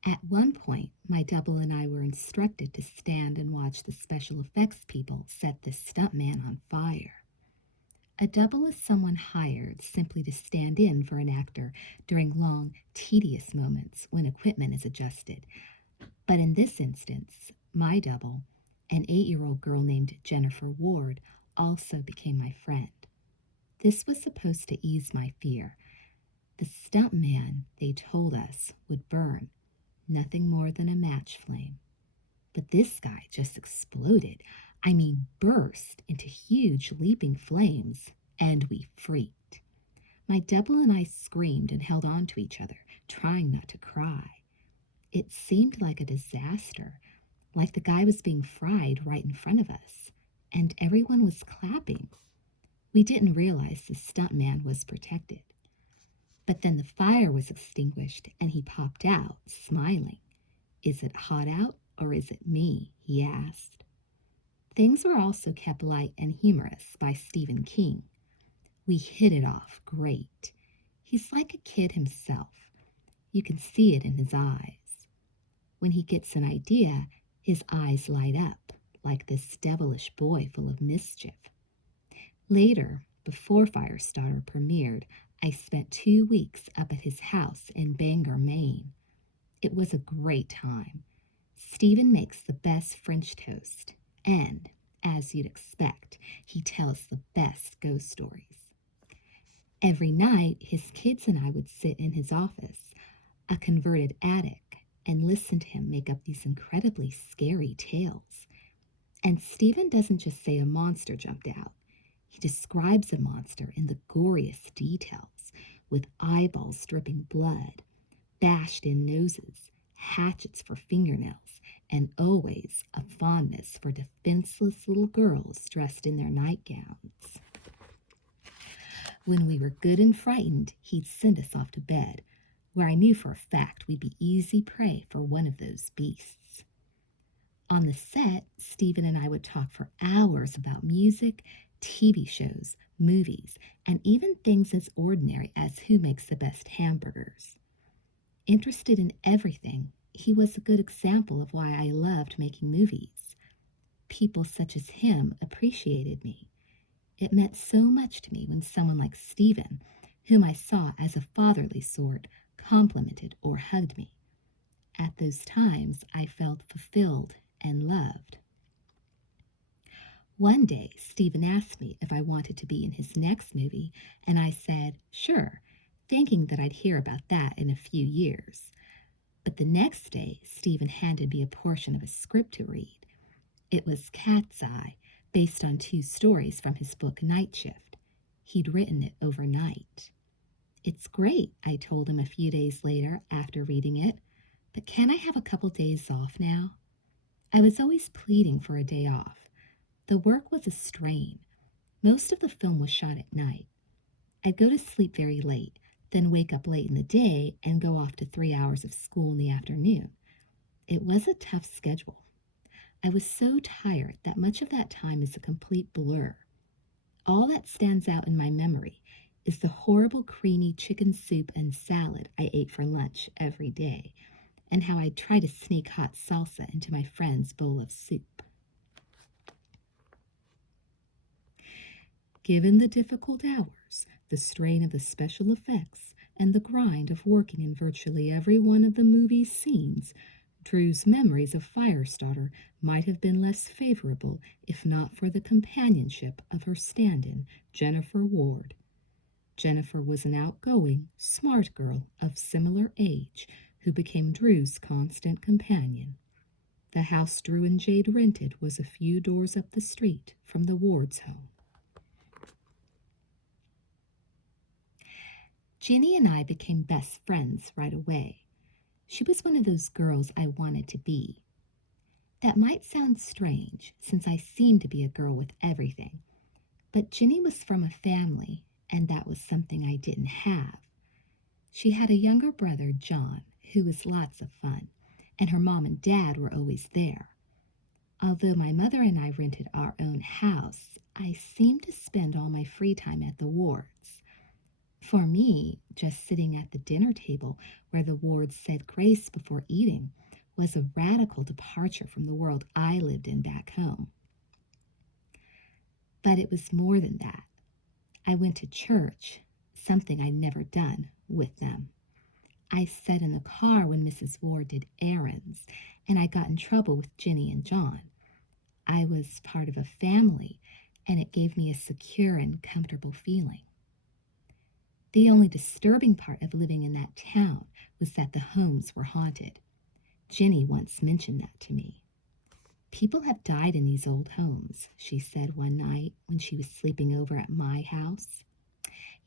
At one point, my double and I were instructed to stand and watch the special effects people set this stuntman on fire. A double is someone hired simply to stand in for an actor during long, tedious moments when equipment is adjusted. But in this instance, my double, an 8-year-old girl named Jennifer Ward, also became my friend. This was supposed to ease my fear. The stuntman, they told us, would burn, nothing more than a match flame. But this guy just exploded. I mean, burst into huge leaping flames, and we freaked. My double and I screamed and held on to each other, trying not to cry. It seemed like a disaster, like the guy was being fried right in front of us, and everyone was clapping. We didn't realize the stuntman was protected. But then the fire was extinguished and he popped out, smiling. Is it hot out or is it me? He asked. Things were also kept light and humorous by Stephen King. We hit it off great. He's like a kid himself. You can see it in his eyes. When he gets an idea, his eyes light up, like this devilish boy full of mischief. Later, before Firestarter premiered, I spent 2 weeks up at his house in Bangor, Maine. It was a great time. Stephen makes the best French toast, and, as you'd expect, he tells the best ghost stories. Every night, his kids and I would sit in his office, a converted attic, and listen to him make up these incredibly scary tales. And Stephen doesn't just say a monster jumped out. He describes a monster in the goriest details, with eyeballs dripping blood, bashed-in noses, hatchets for fingernails, and always a fondness for defenseless little girls dressed in their nightgowns. When we were good and frightened, he'd send us off to bed, where I knew for a fact we'd be easy prey for one of those beasts. On the set, Stephen and I would talk for hours about music, TV shows, movies, and even things as ordinary as who makes the best hamburgers. Interested in everything, he was a good example of why I loved making movies. People such as him appreciated me. It meant so much to me when someone like Stephen, whom I saw as a fatherly sort, complimented or hugged me. At those times, I felt fulfilled and loved. One day, Stephen asked me if I wanted to be in his next movie, and I said, sure, thinking that I'd hear about that in a few years. But the next day, Stephen handed me a portion of a script to read. It was Cat's Eye, based on 2 stories from his book Night Shift. He'd written it overnight. It's great, I told him a few days later after reading it, but can I have a couple days off now? I was always pleading for a day off. The work was a strain. Most of the film was shot at night. I'd go to sleep very late, then wake up late in the day and go off to 3 hours of school in the afternoon. It was a tough schedule. I was so tired that much of that time is a complete blur. All that stands out in my memory is the horrible creamy chicken soup and salad I ate for lunch every day, and how I'd try to sneak hot salsa into my friend's bowl of soup. Given the difficult hours, the strain of the special effects, and the grind of working in virtually every one of the movie's scenes, Drew's memories of Firestarter might have been less favorable if not for the companionship of her stand-in, Jennifer Ward. Jennifer was an outgoing, smart girl of similar age who became Drew's constant companion. The house Drew and Jade rented was a few doors up the street from the Ward's home. Ginny and I became best friends right away. She was one of those girls I wanted to be. That might sound strange, since I seemed to be a girl with everything, but Ginny was from a family, and that was something I didn't have. She had a younger brother, John, who was lots of fun, and her mom and dad were always there. Although my mother and I rented our own house, I seemed to spend all my free time at the Wards. For me, just sitting at the dinner table where the Wards said grace before eating was a radical departure from the world I lived in back home. But it was more than that. I went to church, something I'd never done, with them. I sat in the car when Mrs. Ward did errands, and I got in trouble with Ginny and John. I was part of a family, and it gave me a secure and comfortable feeling. The only disturbing part of living in that town was that the homes were haunted. Ginny once mentioned that to me. People have died in these old homes, she said one night when she was sleeping over at my house.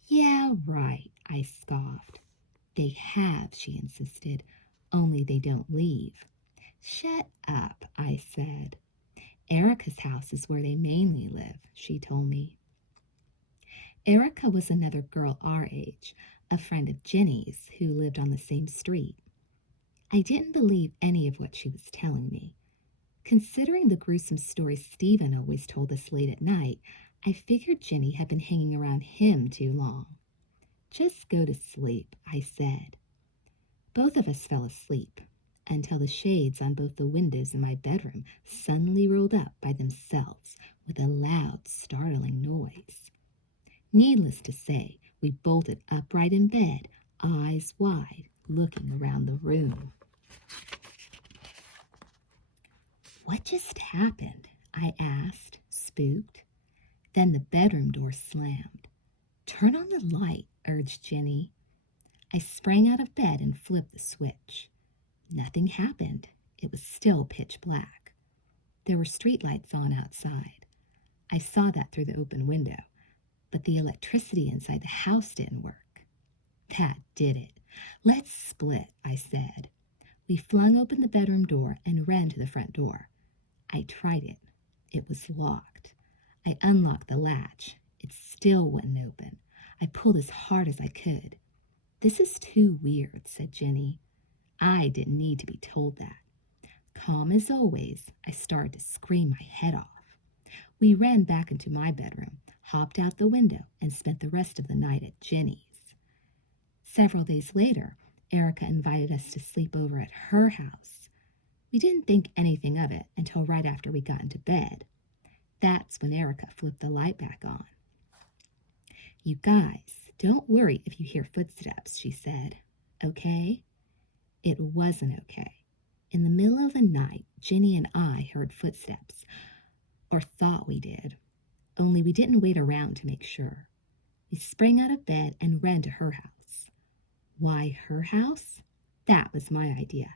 Yeah, right, I scoffed. They have, she insisted, only they don't leave. Shut up, I said. Erica's house is where they mainly live, she told me. Erica was another girl our age, a friend of Jenny's who lived on the same street. I didn't believe any of what she was telling me. Considering the gruesome stories Stephen always told us late at night, I figured Jenny had been hanging around him too long. Just go to sleep, I said. Both of us fell asleep until the shades on both the windows in my bedroom suddenly rolled up by themselves with a loud, startling noise. Needless to say, we bolted upright in bed, eyes wide, looking around the room. What just happened? I asked, spooked. Then the bedroom door slammed. Turn on the light, urged Jenny. I sprang out of bed and flipped the switch. Nothing happened. It was still pitch black. There were street lights on outside. I saw that through the open window, but the electricity inside the house didn't work. That did it. Let's split, I said. We flung open the bedroom door and ran to the front door. I tried it. It was locked. I unlocked the latch. It still wouldn't open. I pulled as hard as I could. This is too weird, said Jenny. I didn't need to be told that. Calm as always, I started to scream my head off. We ran back into my bedroom, hopped out the window, and spent the rest of the night at Jenny's. Several days later, Erica invited us to sleep over at her house. We didn't think anything of it until right after we got into bed. That's when Erica flipped the light back on. You guys, don't worry if you hear footsteps, she said. Okay? It wasn't okay. In the middle of the night, Jenny and I heard footsteps, or thought we did, only we didn't wait around to make sure. We sprang out of bed and ran to her house. Why her house? That was my idea.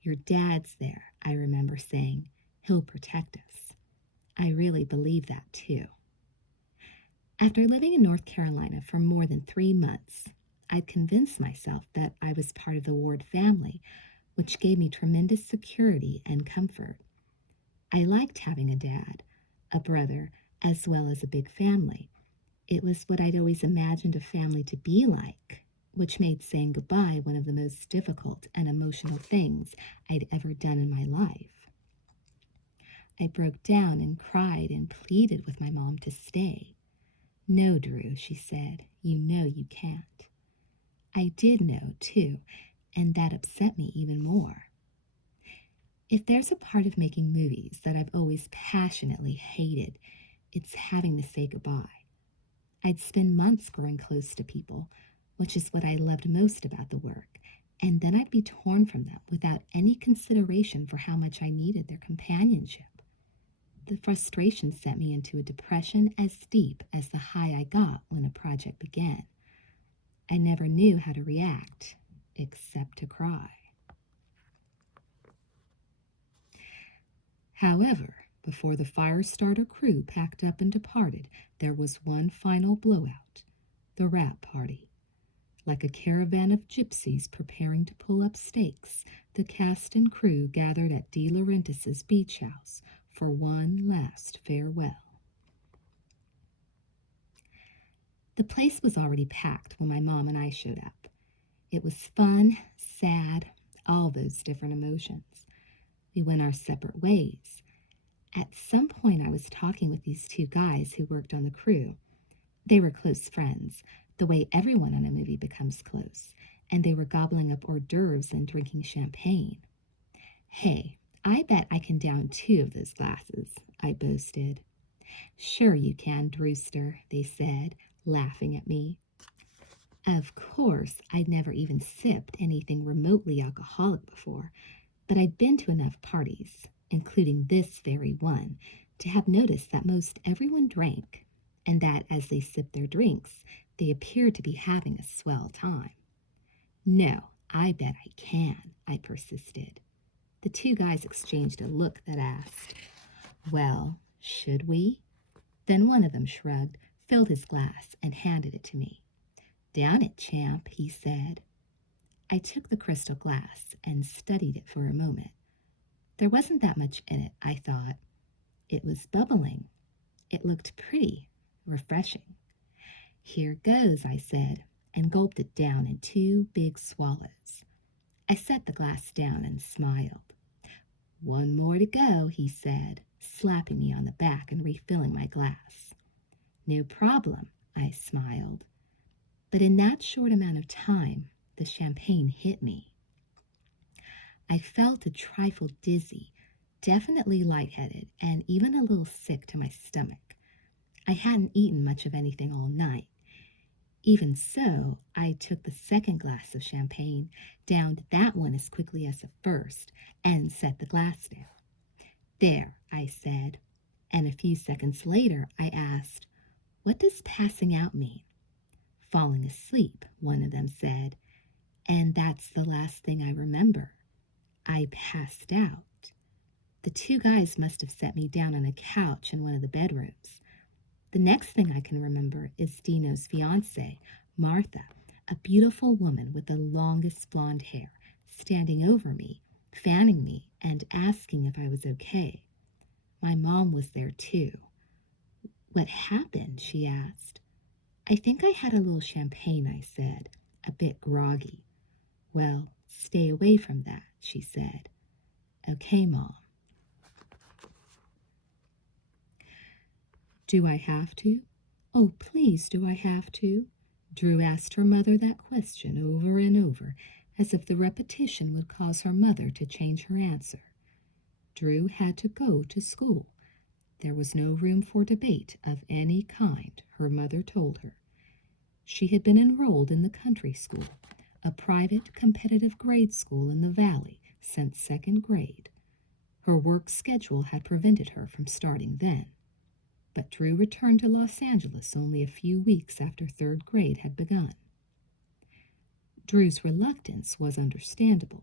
Your dad's there, I remember saying. He'll protect us. I really believe that too. After living in North Carolina for more than 3 months, I'd convinced myself that I was part of the Ward family, which gave me tremendous security and comfort. I liked having a dad, a brother, as well as a big family. It was what I'd always imagined a family to be like, which made saying goodbye one of the most difficult and emotional things I'd ever done in my life. I broke down and cried and pleaded with my mom to stay. No, Drew, she said, you know you can't. I did know, too, and that upset me even more. If there's a part of making movies that I've always passionately hated, it's having to say goodbye. I'd spend months growing close to people, which is what I loved most about the work, and then I'd be torn from them without any consideration for how much I needed their companionship. The frustration sent me into a depression as deep as the high I got when a project began. I never knew how to react, except to cry. However, before the fire starter crew packed up and departed, there was one final blowout, the wrap party. Like a caravan of gypsies preparing to pull up stakes, the cast and crew gathered at De Laurentiis's beach house for one last farewell. The place was already packed when my mom and I showed up. It was fun, sad, all those different emotions. We went our separate ways. At some point, I was talking with these 2 guys who worked on the crew. They were close friends, the way everyone on a movie becomes close, and they were gobbling up hors d'oeuvres and drinking champagne. Hey, I bet I can down 2 of those glasses, I boasted. Sure you can, Drewster, they said, laughing at me. Of course, I'd never even sipped anything remotely alcoholic before, but I'd been to enough parties, including this very one, to have noticed that most everyone drank, and that as they sipped their drinks, they appeared to be having a swell time. No, I bet I can, I persisted. The two guys exchanged a look that asked, "Well, should we?" Then one of them shrugged, filled his glass, and handed it to me. "Down it, champ," he said. I took the crystal glass and studied it for a moment. There wasn't that much in it, I thought. It was bubbling. It looked pretty, refreshing. "Here goes," I said, and gulped it down in 2 big swallows. I set the glass down and smiled. "One more to go," he said, slapping me on the back and refilling my glass. "No problem," I smiled. But in that short amount of time, the champagne hit me. I felt a trifle dizzy, definitely lightheaded, and even a little sick to my stomach. I hadn't eaten much of anything all night. Even so, I took the second glass of champagne, downed that one as quickly as the first, and set the glass down. "There," I said, and a few seconds later I asked, "What does passing out mean?" "Falling asleep," one of them said, "and that's the last thing I remember. I passed out." The two guys must have set me down on a couch in one of the bedrooms. The next thing I can remember is Dino's fiancée, Martha, a beautiful woman with the longest blonde hair, standing over me, fanning me, and asking if I was okay. My mom was there too. "What happened?" she asked. "I think I had a little champagne," I said, a bit groggy. "Well, stay away from that," she said. "Okay, Mom." "Do I have to? Oh, please, do I have to?" Drew asked her mother that question over and over, as if the repetition would cause her mother to change her answer. Drew had to go to school. There was no room for debate of any kind, her mother told her. She had been enrolled in the country school, a private competitive grade school in the valley, since 2nd grade. Her work schedule had prevented her from starting then. But Drew returned to Los Angeles only a few weeks after 3rd grade had begun. Drew's reluctance was understandable.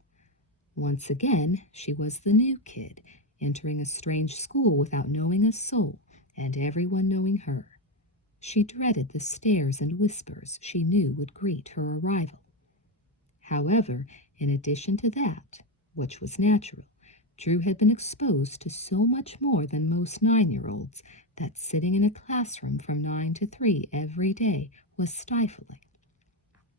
Once again, she was the new kid, entering a strange school without knowing a soul, and everyone knowing her. She dreaded the stares and whispers she knew would greet her arrival. However, in addition to that, which was natural, Drew had been exposed to so much more than most 9-year-olds that sitting in a classroom from 9 to 3 every day was stifling.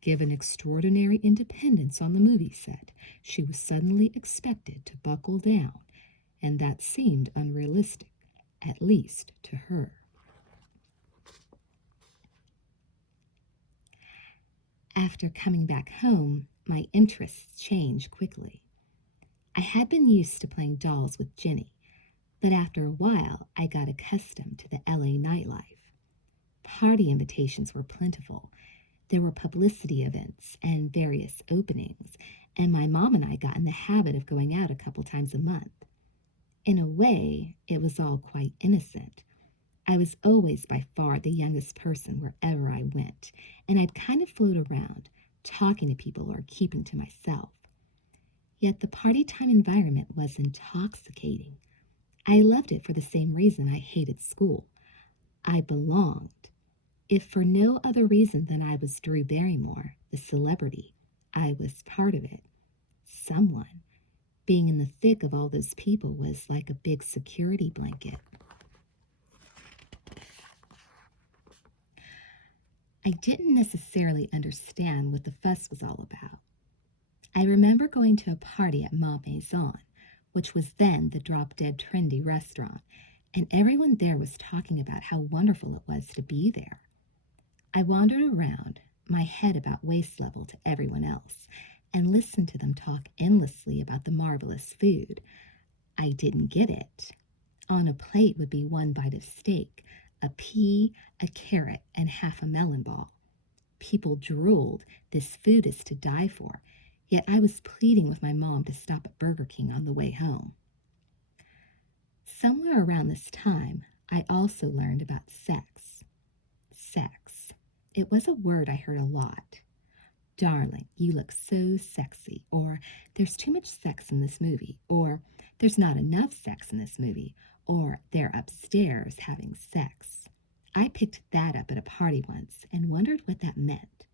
Given extraordinary independence on the movie set, she was suddenly expected to buckle down, and that seemed unrealistic, at least to her. After coming back home, my interests changed quickly. I had been used to playing dolls with Jenny, but after a while I got accustomed to the LA nightlife. Party invitations were plentiful. There were publicity events and various openings, and my mom and I got in the habit of going out a couple times a month. In a way, it was all quite innocent. I was always by far the youngest person wherever I went, and I'd kind of float around, talking to people or keeping to myself. Yet the party time environment was intoxicating. I loved it for the same reason I hated school. I belonged. If for no other reason than I was Drew Barrymore, the celebrity, I was part of it. Someone. Being in the thick of all those people was like a big security blanket. I didn't necessarily understand what the fuss was all about. I remember going to a party at Ma Maison, which was then the drop-dead trendy restaurant, and everyone there was talking about how wonderful it was to be there. I wandered around, my head about waist level to everyone else, and listened to them talk endlessly about the marvelous food. I didn't get it. On a plate would be 1 bite of steak, a pea, a carrot, and half a melon ball. People drooled. This food is to die for. Yet I was pleading with my mom to stop at Burger King on the way home. Somewhere around this time, I also learned about sex. Sex. It was a word I heard a lot. Darling, you look so sexy, or there's too much sex in this movie, or there's not enough sex in this movie, or they're upstairs having sex. I picked that up at a party once and wondered what that meant.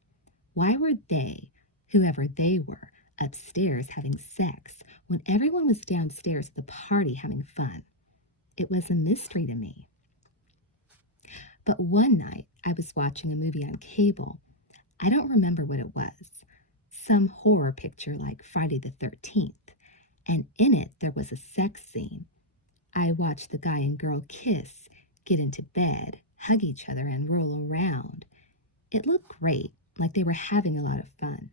Why were they, whoever they were, upstairs having sex when everyone was downstairs at the party having fun? It was a mystery to me. But one night I was watching a movie on cable. I don't remember what it was. Some horror picture like Friday the 13th. And in it there was a sex scene. I watched the guy and girl kiss, get into bed, hug each other, and roll around. It looked great, like they were having a lot of fun.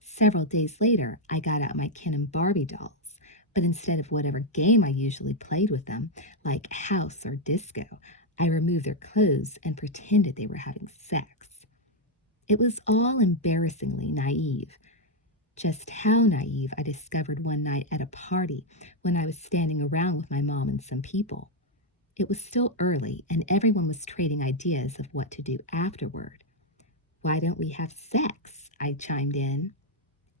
Several days later, I got out my Ken and Barbie dolls, but instead of whatever game I usually played with them, like house or disco, I removed their clothes and pretended they were having sex. It was all embarrassingly naive. Just how naive I discovered one night at a party when I was standing around with my mom and some people. It was still early, and everyone was trading ideas of what to do afterward. "Why don't we have sex?" I chimed in.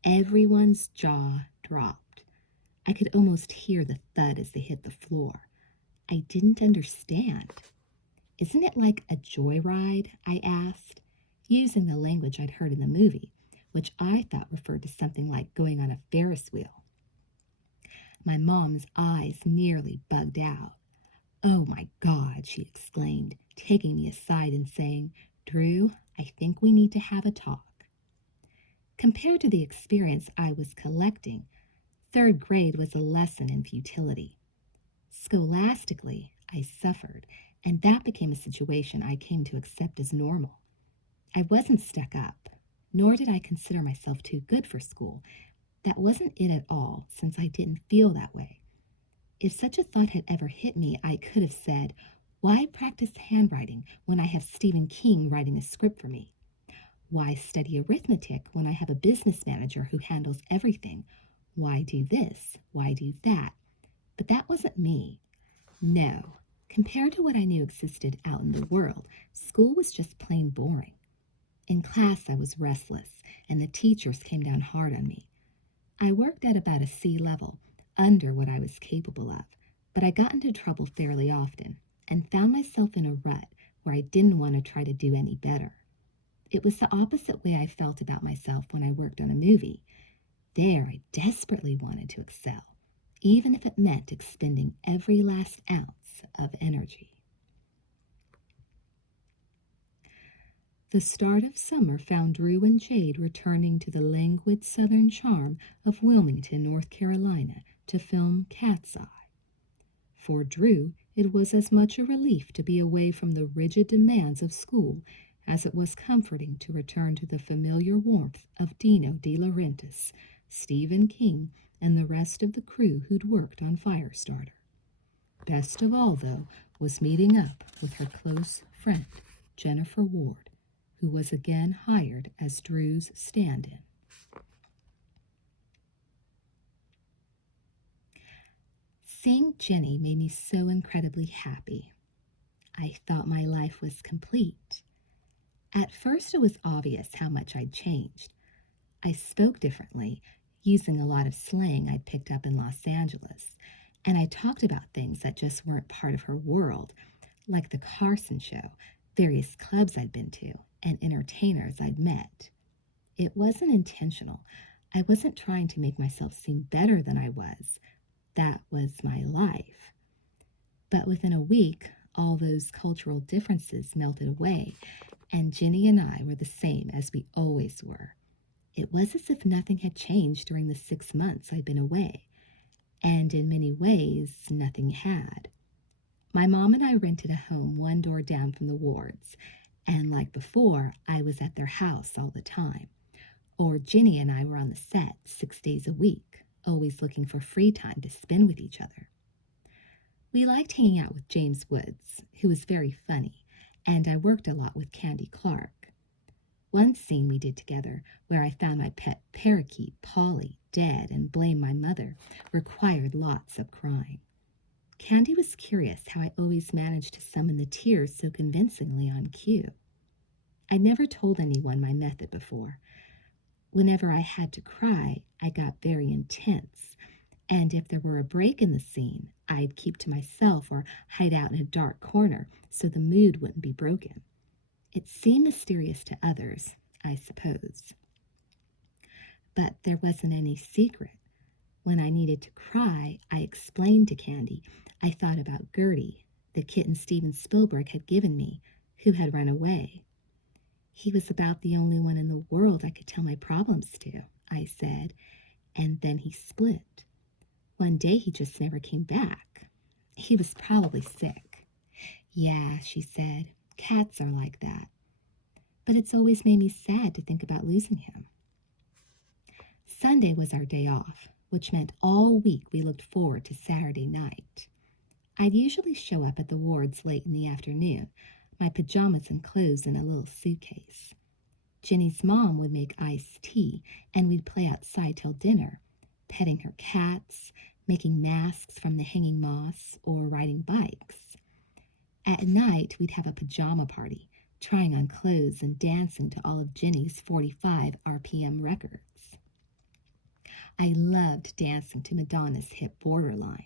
Everyone's jaw dropped. I could almost hear the thud as they hit the floor. I didn't understand. "Isn't it like a joyride?" I asked, using the language I'd heard in the movie, which I thought referred to something like going on a Ferris wheel. My mom's eyes nearly bugged out. "Oh my God," she exclaimed, taking me aside and saying, "Drew, I think we need to have a talk." Compared to the experience I was collecting, third grade was a lesson in futility. Scholastically, I suffered, and that became a situation I came to accept as normal. I wasn't stuck up, nor did I consider myself too good for school. That wasn't it at all, since I didn't feel that way. If such a thought had ever hit me, I could have said, "Why practice handwriting when I have Stephen King writing a script for me? Why study arithmetic when I have a business manager who handles everything? Why do this? Why do that?" But that wasn't me. No. Compared to what I knew existed out in the world, school was just plain boring. In class, I was restless, and the teachers came down hard on me. I worked at about a C level, under what I was capable of, but I got into trouble fairly often and found myself in a rut where I didn't want to try to do any better. It was the opposite way I felt about myself when I worked on a movie. There, I desperately wanted to excel, even if it meant expending every last ounce of energy. The start of summer found Drew and Jade returning to the languid southern charm of Wilmington, North Carolina, to film Cat's Eye. For Drew, it was as much a relief to be away from the rigid demands of school as it was comforting to return to the familiar warmth of Dino De Laurentiis, Stephen King, and the rest of the crew who'd worked on Firestarter. Best of all, though, was meeting up with her close friend, Jennifer Ward, who was again hired as Drew's stand-in. Seeing Jenny made me so incredibly happy. I thought my life was complete. At first, it was obvious how much I'd changed. I spoke differently, using a lot of slang I'd picked up in Los Angeles, and I talked about things that just weren't part of her world, like the Carson Show, various clubs I'd been to, and entertainers I'd met. It wasn't intentional. I wasn't trying to make myself seem better than I was. That was my life. But within a week, all those cultural differences melted away, and Ginny and I were the same as we always were. It was as if nothing had changed during the 6 months I'd been away, and in many ways, nothing had. My mom and I rented a home one door down from the Wards, and like before, I was at their house all the time. Or Ginny and I were on the set 6 days a week, always looking for free time to spend with each other. We liked hanging out with James Woods, who was very funny, and I worked a lot with Candy Clark. One scene we did together, where I found my pet parakeet, Polly, dead and blamed my mother, required lots of crying. Candy was curious how I always managed to summon the tears so convincingly on cue. I'd never told anyone my method before. Whenever I had to cry, I got very intense, and if there were a break in the scene, I'd keep to myself or hide out in a dark corner so the mood wouldn't be broken. It seemed mysterious to others, I suppose. But there wasn't any secret. When I needed to cry, I explained to Candy I thought about Gertie, the kitten Steven Spielberg had given me, who had run away. He was about the only one in the world I could tell my problems to, I said, and then he split. One day he just never came back. He was probably sick. Yeah, she said, cats are like that. But it's always made me sad to think about losing him. Sunday was our day off, which meant all week we looked forward to Saturday night. I'd usually show up at the wards late in the afternoon, my pajamas and clothes in a little suitcase. Jenny's mom would make iced tea, and we'd play outside till dinner, petting her cats, making masks from the hanging moss, or riding bikes. At night, we'd have a pajama party, trying on clothes and dancing to all of Jenny's 45 RPM records. I loved dancing to Madonna's hit Borderline.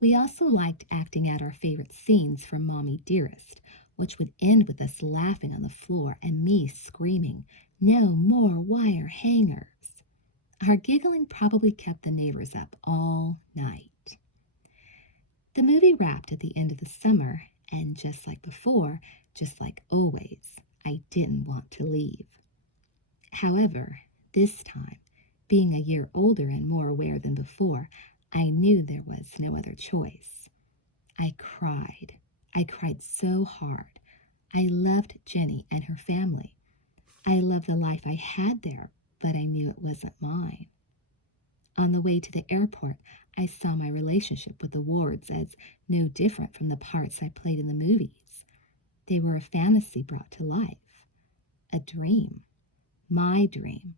We also liked acting out our favorite scenes from Mommy Dearest, which would end with us laughing on the floor and me screaming, "No more wire hangers." Our giggling probably kept the neighbors up all night. The movie wrapped at the end of the summer, and just like before, just like always, I didn't want to leave. However, this time, being a year older and more aware than before, I knew there was no other choice. I cried. I cried so hard. I loved Jenny and her family. I loved the life I had there, but I knew it wasn't mine. On the way to the airport, I saw my relationship with the wards as no different from the parts I played in the movies. They were a fantasy brought to life, a dream, my dream.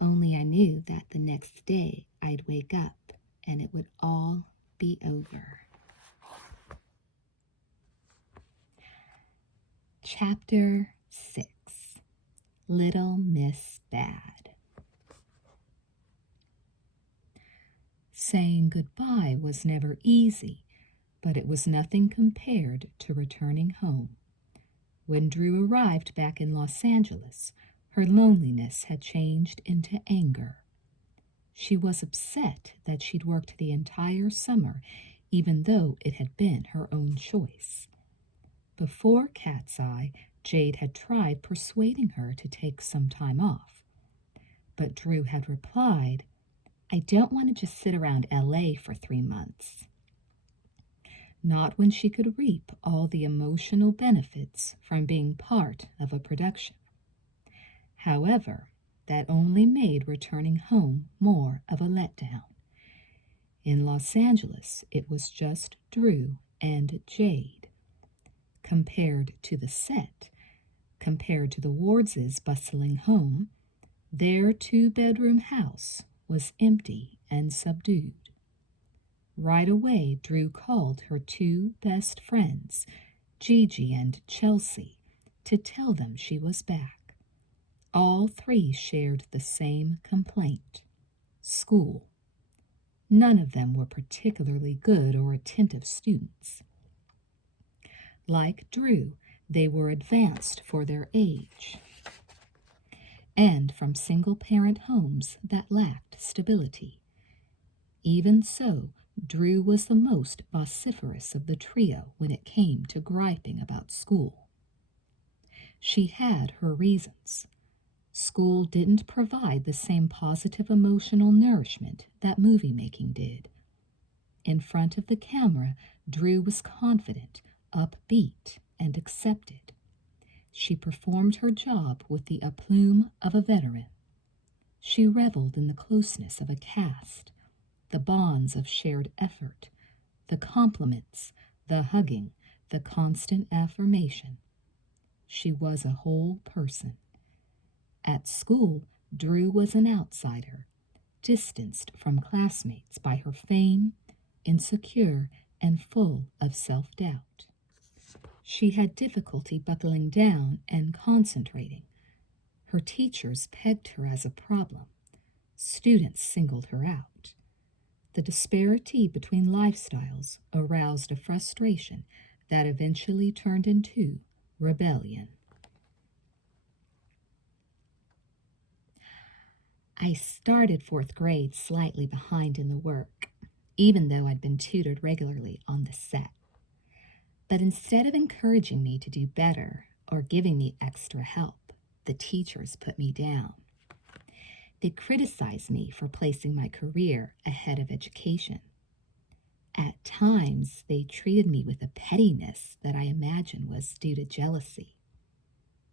Only I knew that the next day I'd wake up and it would all be over. Chapter 6. Little Miss Bad. Saying goodbye was never easy, but it was nothing compared to returning home. When Drew arrived back in Los Angeles, her loneliness had changed into anger. She was upset that she'd worked the entire summer, even though it had been her own choice. Before Cat's Eye, Jade had tried persuading her to take some time off. But Drew had replied, "I don't want to just sit around LA for 3 months." Not when she could reap all the emotional benefits from being part of a production. However, that only made returning home more of a letdown. In Los Angeles, it was just Drew and Jade. Compared to the set, compared to the Wards' bustling home, their 2-bedroom house was empty and subdued. Right away, Drew called her 2 best friends, Gigi and Chelsea, to tell them she was back. All 3 shared the same complaint: school. None of them were particularly good or attentive students. Like Drew, they were advanced for their age, and from single-parent homes that lacked stability. Even so, Drew was the most vociferous of the trio when it came to griping about school. She had her reasons. School didn't provide the same positive emotional nourishment that movie-making did. In front of the camera, Drew was confident, upbeat, and accepted. She performed her job with the aplomb of a veteran. She reveled in the closeness of a cast, the bonds of shared effort, the compliments, the hugging, the constant affirmation. She was a whole person. At school, Drew was an outsider, distanced from classmates by her fame, insecure, and full of self-doubt. She had difficulty buckling down and concentrating. Her teachers pegged her as a problem. Students singled her out. The disparity between lifestyles aroused a frustration that eventually turned into rebellion. I started fourth grade slightly behind in the work, even though I'd been tutored regularly on the set. But instead of encouraging me to do better or giving me extra help, the teachers put me down. They criticized me for placing my career ahead of education. At times, they treated me with a pettiness that I imagine was due to jealousy.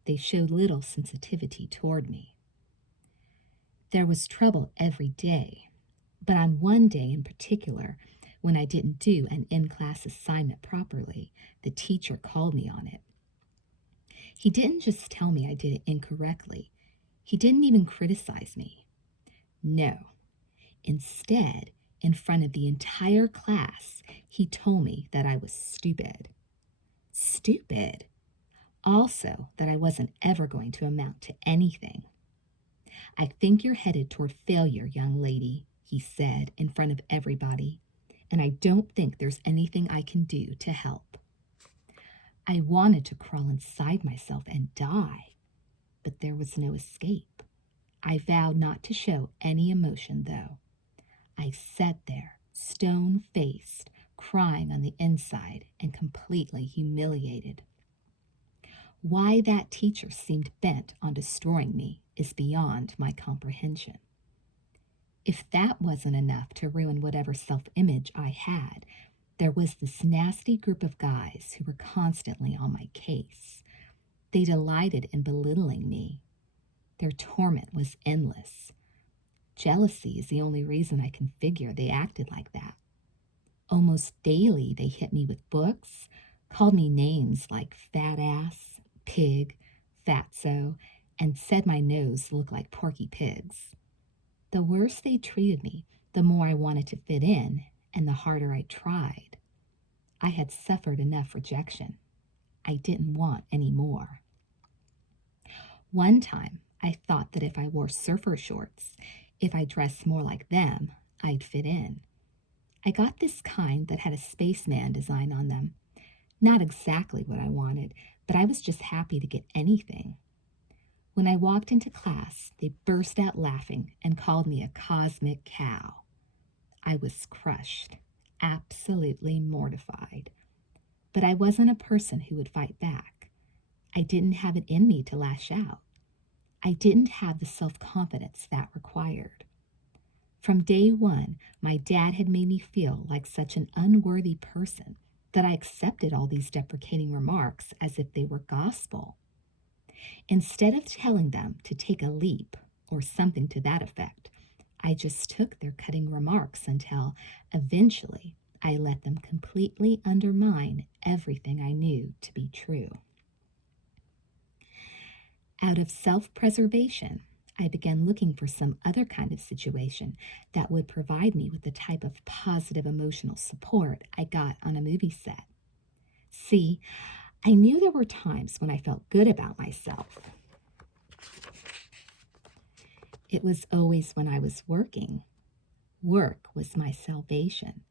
They showed little sensitivity toward me. There was trouble every day, but on one day in particular, when I didn't do an in-class assignment properly, the teacher called me on it. He didn't just tell me I did it incorrectly. He didn't even criticize me. No. Instead, in front of the entire class, he told me that I was stupid. Stupid. Also, that I wasn't ever going to amount to anything. "I think you're headed toward failure, young lady," he said in front of everybody, "and I don't think there's anything I can do to help." I wanted to crawl inside myself and die, but there was no escape. I vowed not to show any emotion, though. I sat there, stone-faced, crying on the inside and completely humiliated. Why that teacher seemed bent on destroying me is beyond my comprehension. If that wasn't enough to ruin whatever self-image I had, there was this nasty group of guys who were constantly on my case. They delighted in belittling me. Their torment was endless. Jealousy is the only reason I can figure they acted like that. Almost daily, they hit me with books, called me names like fat ass, pig, fatso, and said my nose looked like Porky Pig's. The worse they treated me, the more I wanted to fit in, and the harder I tried. I had suffered enough rejection. I didn't want any more. One time, I thought that if I wore surfer shorts, if I dressed more like them, I'd fit in. I got this kind that had a spaceman design on them. Not exactly what I wanted, but I was just happy to get anything. When I walked into class, they burst out laughing and called me a cosmic cow. I was crushed, absolutely mortified. But I wasn't a person who would fight back. I didn't have it in me to lash out. I didn't have the self-confidence that required. From day one, my dad had made me feel like such an unworthy person that I accepted all these deprecating remarks as if they were gospel. Instead of telling them to take a leap or something to that effect, I just took their cutting remarks until eventually I let them completely undermine everything I knew to be true. Out of self-preservation, I began looking for some other kind of situation that would provide me with the type of positive emotional support I got on a movie set. See, I knew there were times when I felt good about myself. It was always when I was working. Work was my salvation.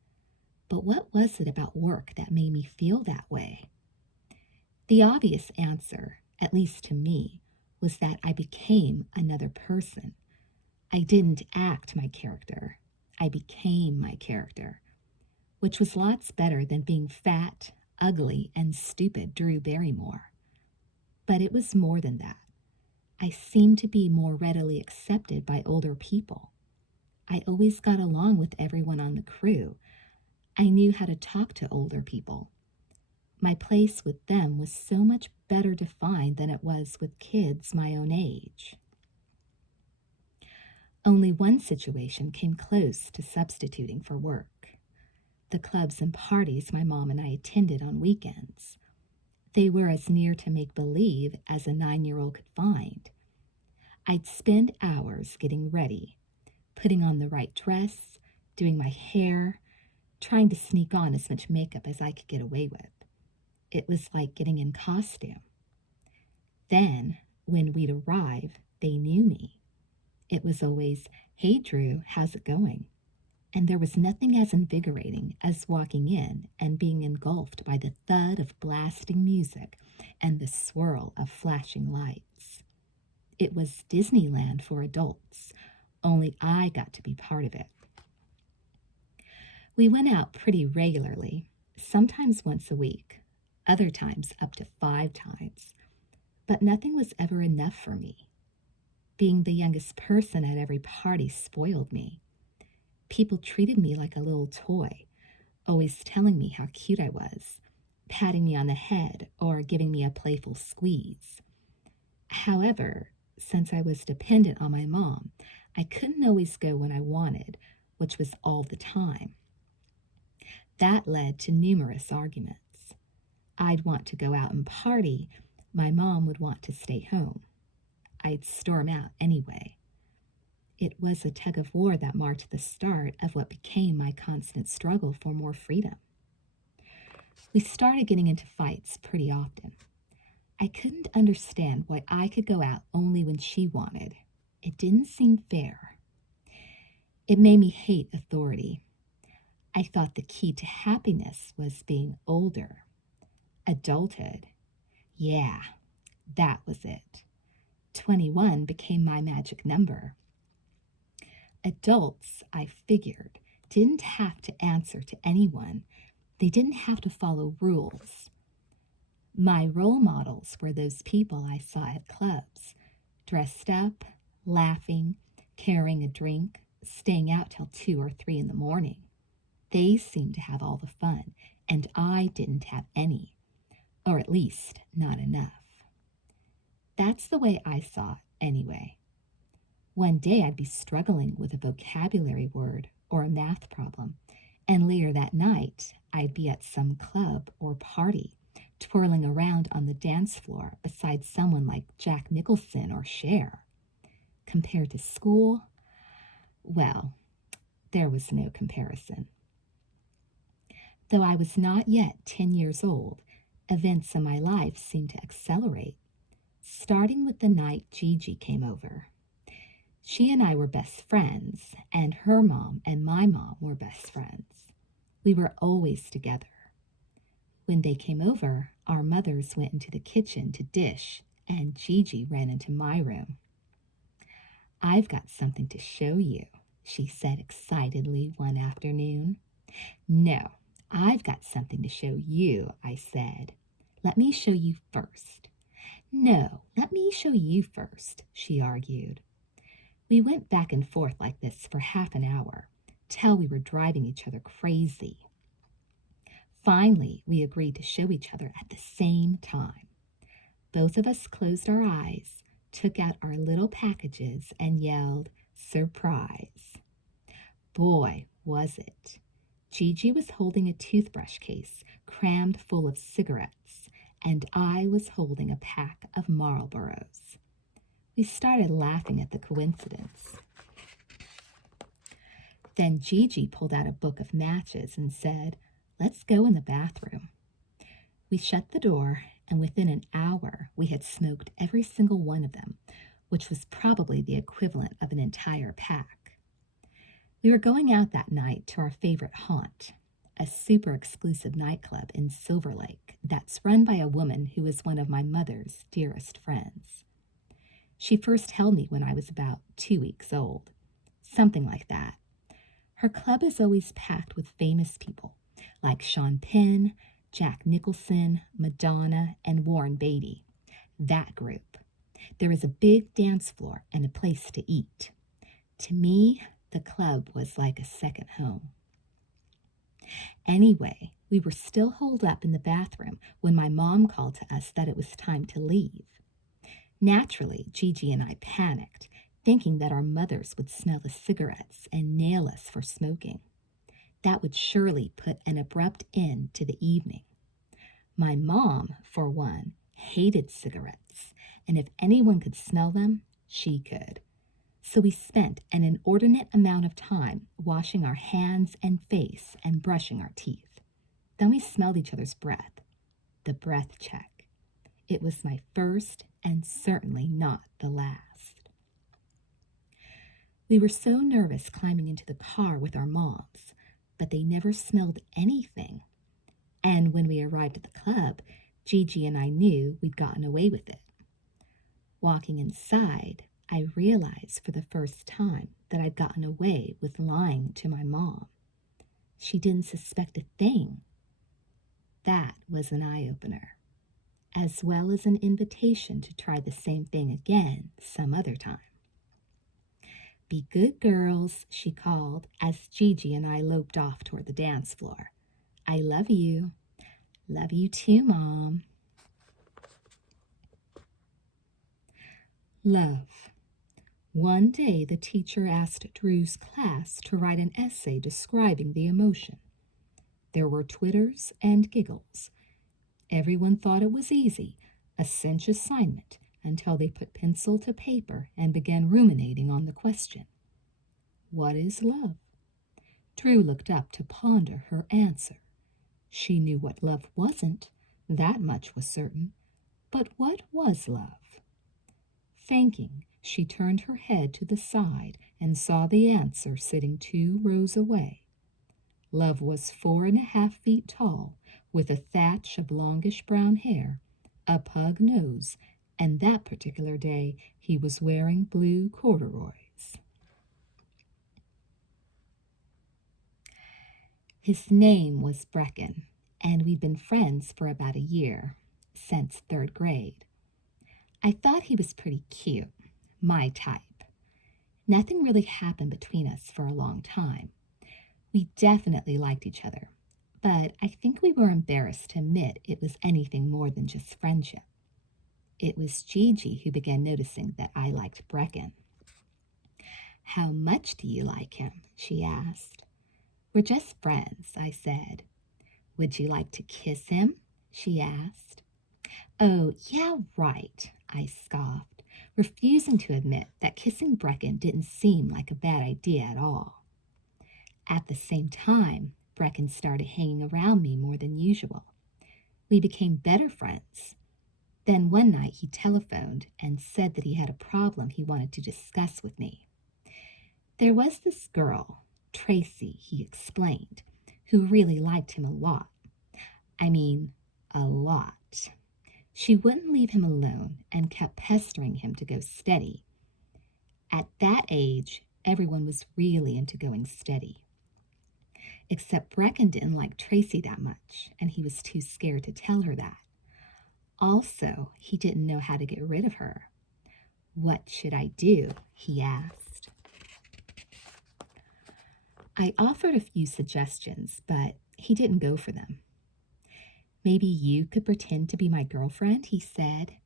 But what was it about work that made me feel that way? The obvious answer, at least to me, was that I became another person. I didn't act my character. I became my character, which was lots better than being fat, ugly, and stupid Drew Barrymore. But it was more than that. I seemed to be more readily accepted by older people. I always got along with everyone on the crew. I knew how to talk to older people. My place with them was so much better defined than it was with kids my own age. Only one situation came close to substituting for work: the clubs and parties my mom and I attended on weekends. They were as near to make-believe as a 9-year-old could find. I'd spend hours getting ready, putting on the right dress, doing my hair, trying to sneak on as much makeup as I could get away with. It was like getting in costume. Then, when we'd arrive, They knew me. It was always, "Hey, Drew, how's it going?" And there was nothing as invigorating as walking in and being engulfed by the thud of blasting music and the swirl of flashing lights. It was Disneyland for adults, only I got to be part of it. We went out pretty regularly, sometimes once a week, other times up to 5 times, but nothing was ever enough for me. Being the youngest person at every party spoiled me. People treated me like a little toy, always telling me how cute I was, patting me on the head, or giving me a playful squeeze. However, since I was dependent on my mom, I couldn't always go when I wanted, which was all the time. That led to numerous arguments. I'd want to go out and party. My mom would want to stay home. I'd storm out anyway. It was a tug of war that marked the start of what became my constant struggle for more freedom. We started getting into fights pretty often. I couldn't understand why I could go out only when she wanted. It didn't seem fair. It made me hate authority. I thought the key to happiness was being older. Adulthood. Yeah, that was it. 21 became my magic number. Adults, I figured, didn't have to answer to anyone. They didn't have to follow rules. My role models were those people I saw at clubs, dressed up, laughing, carrying a drink, staying out till 2 or 3 in the morning. They seemed to have all the fun, and I didn't have any, or at least not enough. That's the way I saw it, anyway. One day I'd be struggling with a vocabulary word or a math problem, and later that night I'd be at some club or party, twirling around on the dance floor beside someone like Jack Nicholson or Cher. Compared to school, well, there was no comparison. Though I was not yet 10 years old, events in my life seemed to accelerate, starting with the night Gigi came over. She and I were best friends, and her mom and my mom were best friends. We were always together. When they came over, our mothers went into the kitchen to dish, and Gigi ran into my room. "I've got something to show you," she said excitedly one afternoon. "No, I've got something to show you," I said. "Let me show you first." "No, let me show you first," she argued. We went back and forth like this for half an hour, till we were driving each other crazy. Finally, we agreed to show each other at the same time. Both of us closed our eyes, took out our little packages, and yelled, "Surprise!" Boy, was it. Gigi was holding a toothbrush case crammed full of cigarettes, and I was holding a pack of Marlboros. We started laughing at the coincidence. Then Gigi pulled out a book of matches and said, "Let's go in the bathroom." We shut the door, and within an hour we had smoked every single one of them, which was probably the equivalent of an entire pack. We were going out that night to our favorite haunt, a super exclusive nightclub in Silver Lake that's run by a woman who is one of my mother's dearest friends. She first held me when I was about 2 weeks old, something like that. Her club is always packed with famous people like Sean Penn, Jack Nicholson, Madonna, and Warren Beatty. That group. There is a big dance floor and a place to eat. To me, the club was like a second home. Anyway, we were still holed up in the bathroom when my mom called to us that it was time to leave. Naturally, Gigi and I panicked, thinking that our mothers would smell the cigarettes and nail us for smoking. That would surely put an abrupt end to the evening. My mom, for one, hated cigarettes, and if anyone could smell them, she could. So we spent an inordinate amount of time washing our hands and face and brushing our teeth. Then we smelled each other's breath. The breath check. It was my first and certainly not the last. We were so nervous climbing into the car with our moms, but they never smelled anything. And when we arrived at the club, Gigi and I knew we'd gotten away with it. Walking inside, I realized for the first time that I'd gotten away with lying to my mom. She didn't suspect a thing. That was an eye-opener, as well as an invitation to try the same thing again some other time. "Be good girls," she called as Gigi and I loped off toward the dance floor. "I love you." "Love you too, Mom." Love. One day the teacher asked Drew's class to write an essay describing the emotion. There were twitters and giggles. Everyone thought it was easy, a cinch assignment, until they put pencil to paper and began ruminating on the question. What is love? Drew looked up to ponder her answer. She knew what love wasn't, that much was certain. But what was love? Thinking, she turned her head to the side and saw the answer sitting 2 rows away. Love was 4.5 feet tall, with a thatch of longish brown hair, a pug nose, and that particular day he was wearing blue corduroys. His name was Brecken, and we'd been friends for about a year, since 3rd grade. I thought he was pretty cute, my type. Nothing really happened between us for a long time. We definitely liked each other, but I think we were embarrassed to admit it was anything more than just friendship. It was Gigi who began noticing that I liked Brecken. "How much do you like him?" she asked. "We're just friends," I said. "Would you like to kiss him?" she asked. "Oh, yeah, right," I scoffed, refusing to admit that kissing Brecken didn't seem like a bad idea at all. At the same time, Brecken started hanging around me more than usual. We became better friends. Then one night he telephoned and said that he had a problem he wanted to discuss with me. There was this girl, Tracy, he explained, who really liked him a lot. I mean, a lot. She wouldn't leave him alone and kept pestering him to go steady. At that age, everyone was really into going steady. Except Brecken didn't like Tracy that much, and he was too scared to tell her that. Also, he didn't know how to get rid of her. "What should I do?" he asked. I offered a few suggestions, but he didn't go for them. "Maybe you could pretend to be my girlfriend," he said,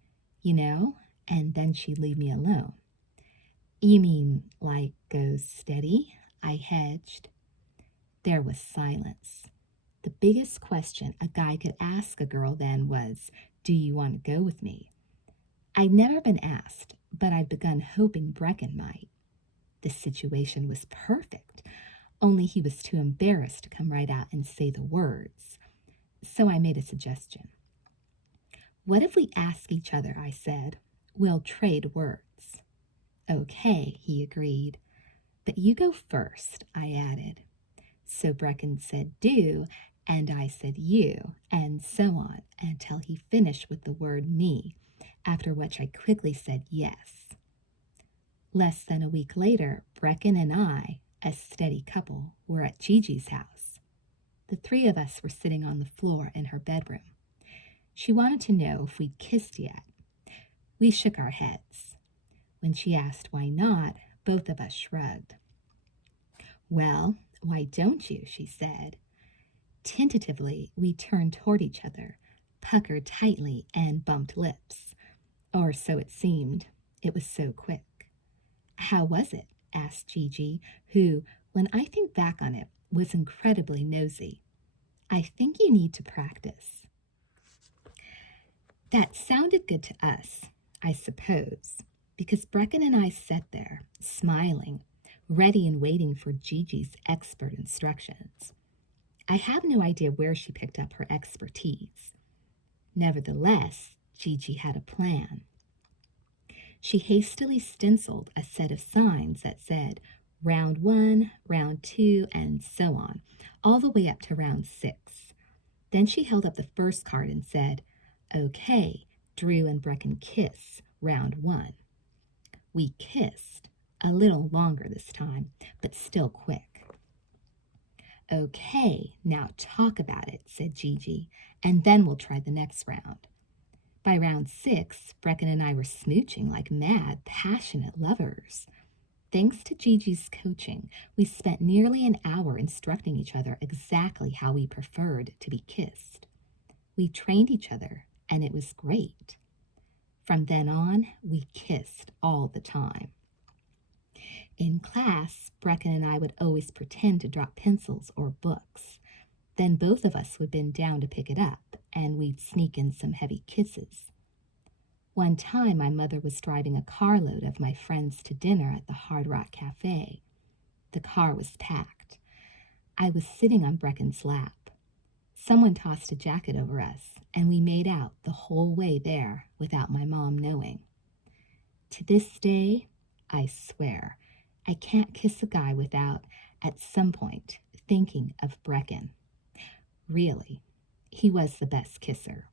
and then she'd leave me alone. "You mean like go steady?" I hedged. There was silence. The biggest question a guy could ask a girl then was, "Do you want to go with me?" I'd never been asked, but I'd begun hoping Brecken might. The situation was perfect, only he was too embarrassed to come right out and say the words. So I made a suggestion. "What if we ask each other?" I said. "We'll trade words." "Okay," he agreed. "But you go first," I added. So Brecken said "do," and I said "you," and so on, until he finished with the word "me," after which I quickly said "yes." Less than a week later, Brecken and I, a steady couple, were at Gigi's house. The 3 of us were sitting on the floor in her bedroom. She wanted to know if we'd kissed yet. We shook our heads. When she asked why not, both of us shrugged. "Well, why don't you?" she said. Tentatively, we turned toward each other, puckered tightly, and bumped lips. Or so it seemed. It was so quick. "How was it?" asked Gigi, who, when I think back on it, was incredibly nosy. "I think you need to practice." That sounded good to us, I suppose, because Brecken and I sat there, smiling, ready and waiting for Gigi's expert instructions. I have no idea where she picked up her expertise. Nevertheless, Gigi had a plan. She hastily stenciled a set of signs that said round 1, round 2, and so on, all the way up to round 6. Then she held up the first card and said, "Okay, Drew and Brecken kiss, round 1. We kissed, a little longer this time, but still quick. "Okay, now talk about it," said Gigi, "and then we'll try the next round." By round 6, Brecken and I were smooching like mad, passionate lovers. Thanks to Gigi's coaching, we spent nearly an hour instructing each other exactly how we preferred to be kissed. We trained each other, and it was great. From then on, we kissed all the time. In class, Brecken and I would always pretend to drop pencils or books. Then both of us would bend down to pick it up, and we'd sneak in some heavy kisses. One time, my mother was driving a carload of my friends to dinner at the Hard Rock Cafe. The car was packed. I was sitting on Brecken's lap. Someone tossed a jacket over us, and we made out the whole way there without my mom knowing. To this day, I swear, I can't kiss a guy without, at some point, thinking of Brecken. Really, he was the best kisser.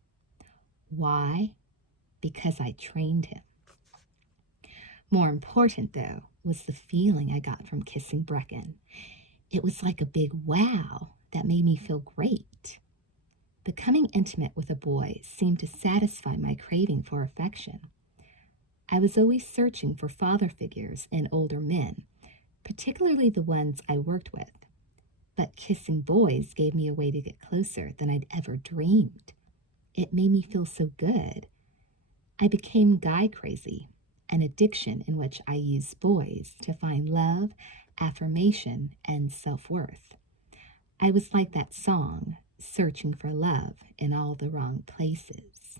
Why? Because I trained him. More important, though, was the feeling I got from kissing Brecken. It was like a big wow that made me feel great. Becoming intimate with a boy seemed to satisfy my craving for affection. I was always searching for father figures in older men, particularly the ones I worked with. But kissing boys gave me a way to get closer than I'd ever dreamed. It made me feel so good. I became guy crazy, an addiction in which I used boys to find love, affirmation, and self-worth. I was like that song, searching for love in all the wrong places.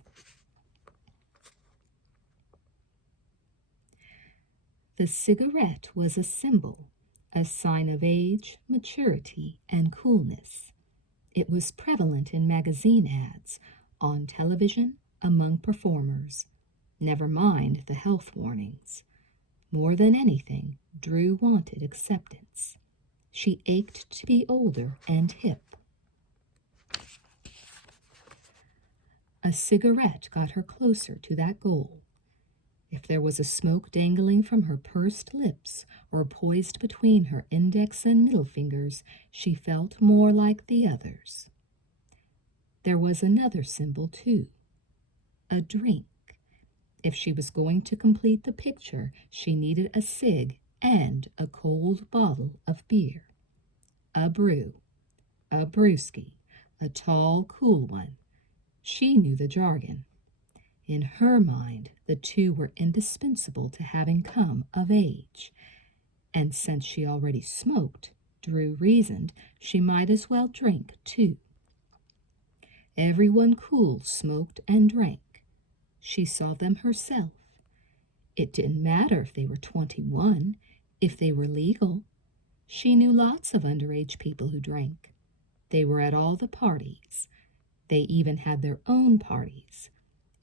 The cigarette was a symbol, a sign of age, maturity, and coolness. It was prevalent in magazine ads, on television, among performers. Never mind the health warnings. More than anything, Drew wanted acceptance. She ached to be older and hip. A cigarette got her closer to that goal. If there was a smoke dangling from her pursed lips or poised between her index and middle fingers, she felt more like the others. There was another symbol, too. A drink. If she was going to complete the picture, she needed a cig and a cold bottle of beer. A brew. A brewski. A tall, cool one. She knew the jargon. In her mind, the two were indispensable to having come of age. And since she already smoked, Drew reasoned she might as well drink, too. Everyone cool smoked and drank. She saw them herself. It didn't matter if they were 21, if they were legal. She knew lots of underage people who drank. They were at all the parties. They even had their own parties.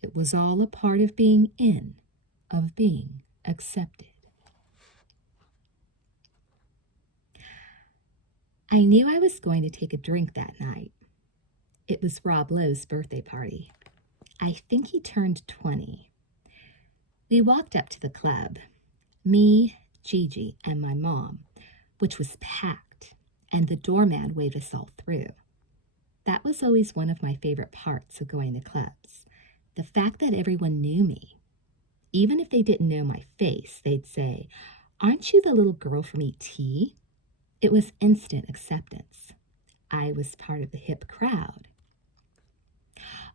It was all a part of being in, of being accepted. I knew I was going to take a drink that night. It was Rob Lowe's birthday party. I think he turned 20. We walked up to the club, me, Gigi, and my mom, which was packed, and the doorman waved us all through. That was always one of my favorite parts of going to clubs, the fact that everyone knew me. Even if they didn't know my face, they'd say, "Aren't you the little girl from E.T.?" It was instant acceptance. I was part of the hip crowd.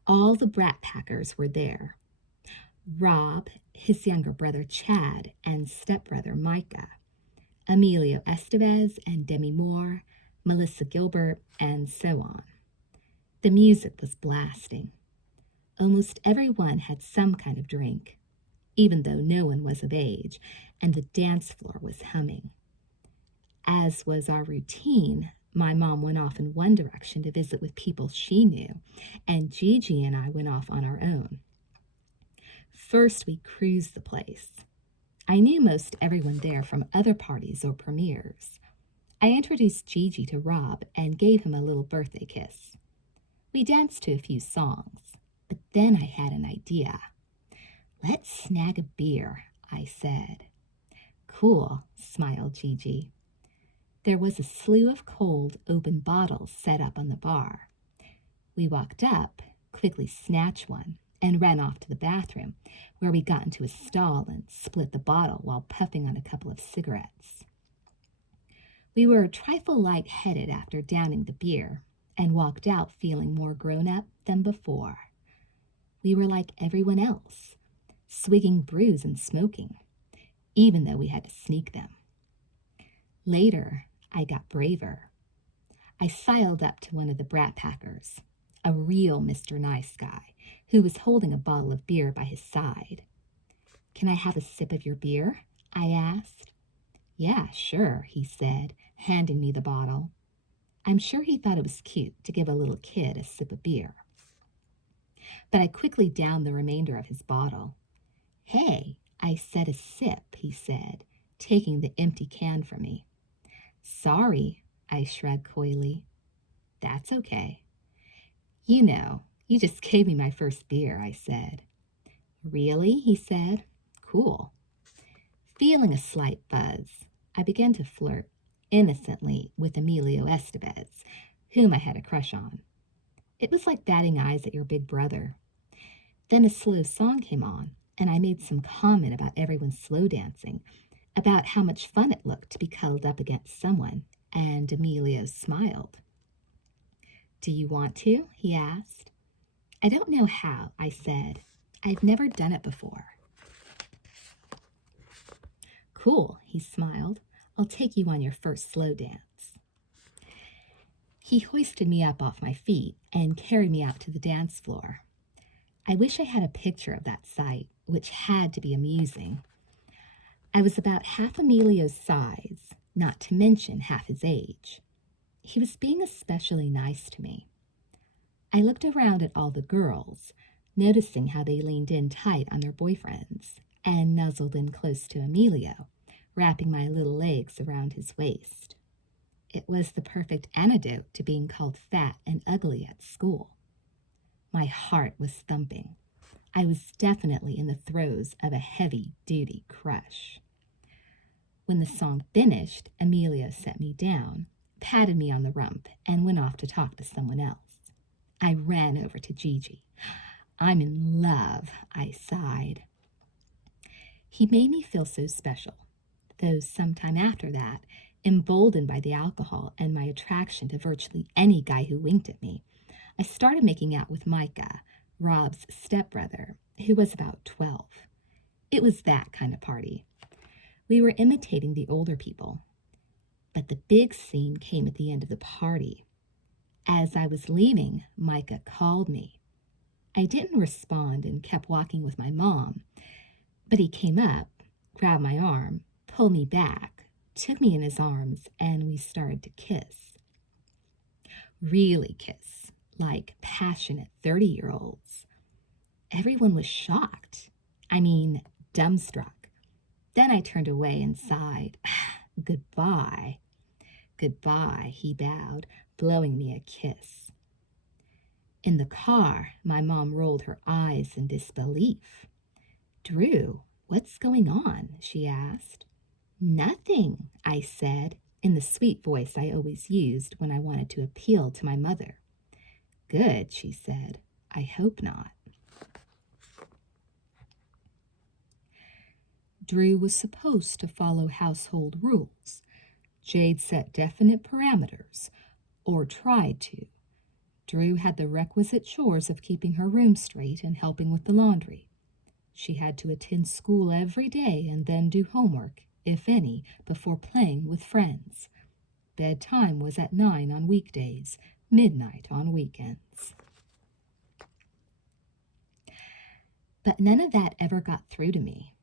All the Brat Packers were there. Rob, his younger brother Chad, and stepbrother Micah, Emilio Estevez and Demi Moore, Melissa Gilbert, and so on. The music was blasting. Almost everyone had some kind of drink, even though no one was of age, and the dance floor was humming. As was our routine, my mom went off in one direction to visit with people she knew, and Gigi and I went off on our own. First, we cruised the place. I knew most everyone there from other parties or premieres. I introduced Gigi to Rob and gave him a little birthday kiss. We danced to a few songs, but then I had an idea. Let's snag a beer, I said. Cool, smiled Gigi. There was a slew of cold, open bottles set up on the bar. We walked up, quickly snatched one, and ran off to the bathroom, where we got into a stall and split the bottle while puffing on a couple of cigarettes. We were a trifle light-headed after downing the beer, and walked out feeling more grown-up than before. We were like everyone else, swigging brews and smoking, even though we had to sneak them. Later, I got braver. I sidled up to one of the brat packers, a real Mr. Nice Guy, who was holding a bottle of beer by his side. Can I have a sip of your beer? I asked. Yeah, sure, he said, handing me the bottle. I'm sure he thought it was cute to give a little kid a sip of beer. But I quickly downed the remainder of his bottle. Hey, I said a sip, he said, taking the empty can from me. Sorry, I shrugged coyly. That's okay. You know, you just gave me my first beer, I said. Really? He said. Cool. Feeling a slight buzz, I began to flirt innocently with Emilio Estevez, whom I had a crush on. It was like batting eyes at your big brother. Then a slow song came on, and I made some comment about everyone slow dancing, about how much fun it looked to be cuddled up against someone, and Emilio smiled. Do you want to? He asked. I don't know how, I said. I've never done it before. Cool, he smiled. I'll take you on your first slow dance. He hoisted me up off my feet and carried me out to the dance floor. I wish I had a picture of that sight, which had to be amusing. I was about half Emilio's size, not to mention half his age. He was being especially nice to me. I looked around at all the girls, noticing how they leaned in tight on their boyfriends and nuzzled in close to Emilio, wrapping my little legs around his waist. It was the perfect antidote to being called fat and ugly at school. My heart was thumping. I was definitely in the throes of a heavy-duty crush. When the song finished, Emilio set me down, patted me on the rump, and went off to talk to someone else. I ran over to Gigi. I'm in love, I sighed. He made me feel so special, though sometime after that, emboldened by the alcohol and my attraction to virtually any guy who winked at me, I started making out with Micah, Rob's stepbrother, who was about 12. It was that kind of party. We were imitating the older people. But the big scene came at the end of the party. As I was leaving, Micah called me. I didn't respond and kept walking with my mom, but he came up, grabbed my arm, pulled me back, took me in his arms, and we started to kiss. Really kiss, like passionate 30-year-olds. Everyone was shocked. I mean, dumbstruck. Then I turned away and sighed. Goodbye. Goodbye, he bowed, blowing me a kiss. In the car, my mom rolled her eyes in disbelief. Drew, what's going on? She asked. Nothing, I said, in the sweet voice I always used when I wanted to appeal to my mother. Good, she said. I hope not. Drew was supposed to follow household rules. Jade set definite parameters, or tried to. Drew had the requisite chores of keeping her room straight and helping with the laundry. She had to attend school every day and then do homework, if any, before playing with friends. Bedtime was at 9 on weekdays, midnight on weekends. But none of that ever got through to me.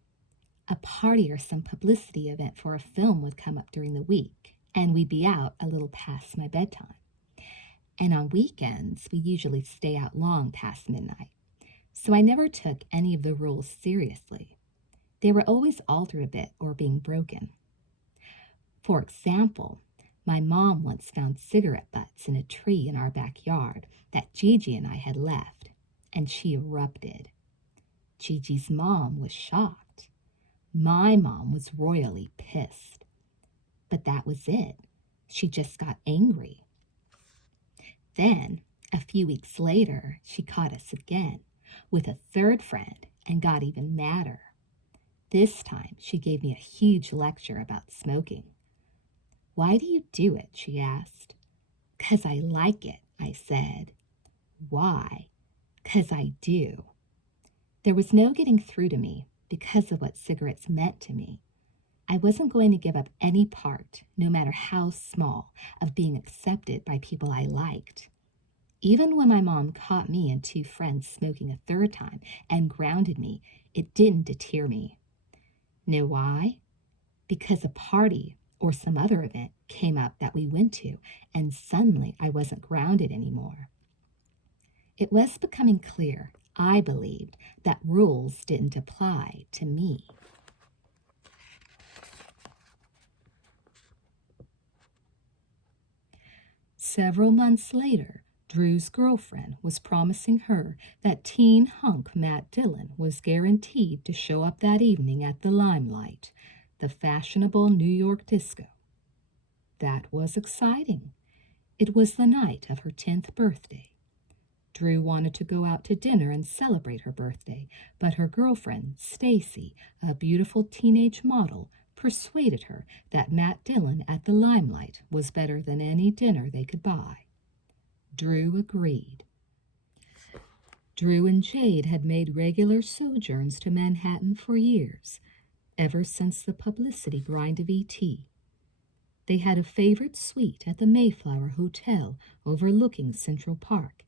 A party or some publicity event for a film would come up during the week, and we'd be out a little past my bedtime. And on weekends, we usually stay out long past midnight. so I never took any of the rules seriously. They were always altered a bit or being broken. For example, my mom once found cigarette butts in a tree in our backyard that Gigi and I had left, and she erupted. Gigi's mom was shocked. My mom was royally pissed. But that was it. She just got angry. Then, a few weeks later, she caught us again with a third friend and got even madder. This time, she gave me a huge lecture about smoking. "Why do you do it?" she asked. "'Cause I like it," I said. "Why?" "'Cause I do." There was no getting through to me because of what cigarettes meant to me. I wasn't going to give up any part, no matter how small, of being accepted by people I liked. Even when my mom caught me and two friends smoking a third time and grounded me, it didn't deter me. Know why? Because a party or some other event came up that we went to, and suddenly I wasn't grounded anymore. It was becoming clear, I believed, that rules didn't apply to me. Several months later, Drew's girlfriend was promising her that teen hunk Matt Dillon was guaranteed to show up that evening at the Limelight, the fashionable New York disco. That was exciting. It was the night of her 10th birthday. Drew wanted to go out to dinner and celebrate her birthday, but her girlfriend, Stacy, a beautiful teenage model, persuaded her that Matt Dillon at the Limelight was better than any dinner they could buy. Drew agreed. Drew and Jade had made regular sojourns to Manhattan for years, ever since the publicity grind of E.T. They had a favorite suite at the Mayflower Hotel overlooking Central Park,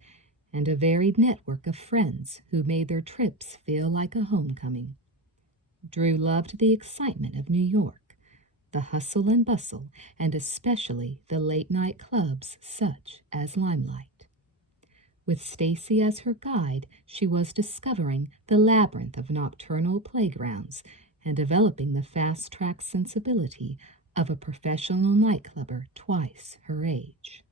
and a varied network of friends who made their trips feel like a homecoming. Drew loved the excitement of New York, the hustle and bustle, and especially the late-night clubs such as Limelight. With Stacy as her guide, she was discovering the labyrinth of nocturnal playgrounds and developing the fast-track sensibility of a professional nightclubber twice her age.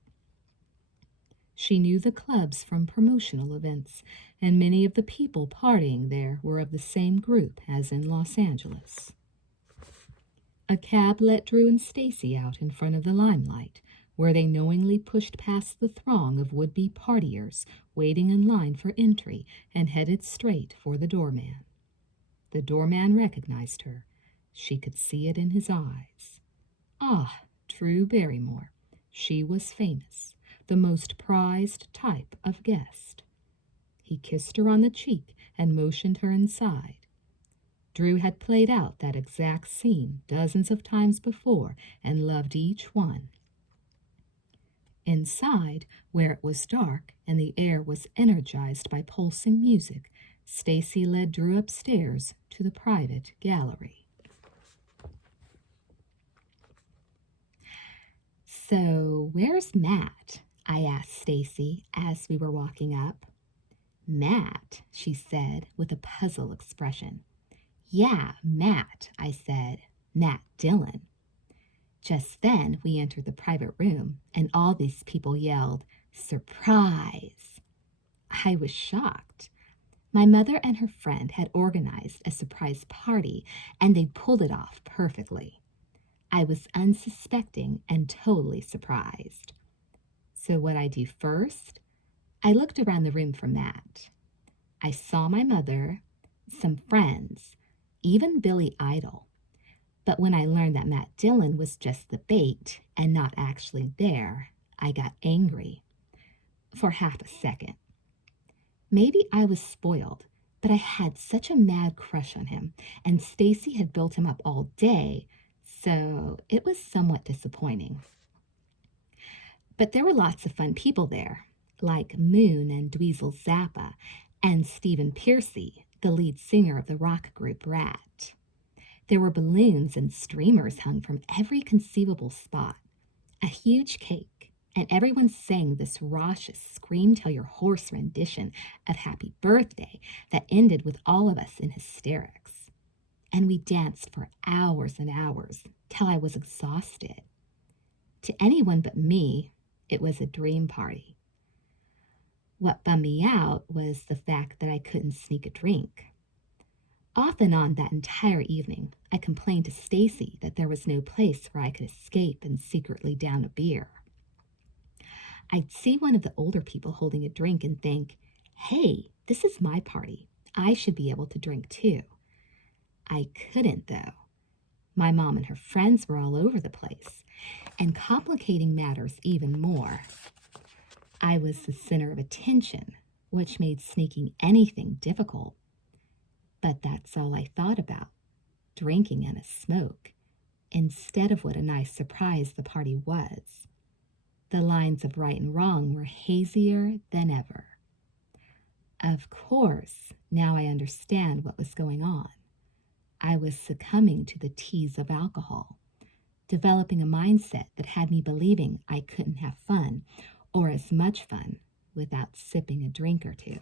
She knew the clubs from promotional events, and many of the people partying there were of the same group as in Los Angeles. A cab let Drew and Stacy out in front of the Limelight, where they knowingly pushed past the throng of would-be partiers waiting in line for entry and headed straight for the doorman. The doorman recognized her. She could see it in his eyes. Ah, Drew Barrymore. She was famous, the most prized type of guest. He kissed her on the cheek and motioned her inside. Drew had played out that exact scene dozens of times before and loved each one. Inside, where it was dark and the air was energized by pulsing music, Stacy led Drew upstairs to the private gallery. "So, where's Matt?" I asked Stacy as we were walking up. "Matt," she said with a puzzled expression. "Yeah, Matt," I said. "Matt Dillon." Just then we entered the private room, and all these people yelled, "Surprise!" I was shocked. My mother and her friend had organized a surprise party, and they pulled it off perfectly. I was unsuspecting and totally surprised. So what I do first? I looked around the room for Matt. I saw my mother, some friends, even Billy Idol. But when I learned that Matt Dillon was just the bait and not actually there, I got angry. For half a second. Maybe I was spoiled, but I had such a mad crush on him, and Stacy had built him up all day, so it was somewhat disappointing. But there were lots of fun people there, like Moon and Dweezil Zappa, and Stephen Pearcy, the lead singer of the rock group Rat. There were balloons and streamers hung from every conceivable spot, a huge cake, and everyone sang this raucous scream tell your horse rendition of Happy Birthday that ended with all of us in hysterics. And we danced for hours and hours till I was exhausted. To anyone but me, it was a dream party. What bummed me out was the fact that I couldn't sneak a drink. Off and on that entire evening, I complained to Stacy that there was no place where I could escape and secretly down a beer. I'd see one of the older people holding a drink and think, hey, this is my party. I should be able to drink too. I couldn't, though. My mom and her friends were all over the place, and complicating matters even more, I was the center of attention, which made sneaking anything difficult. But that's all I thought about, drinking and a smoke, instead of what a nice surprise the party was. The lines of right and wrong were hazier than ever. Of course, now I understand what was going on. I was succumbing to the tease of alcohol, developing a mindset that had me believing I couldn't have fun, or as much fun, without sipping a drink or two.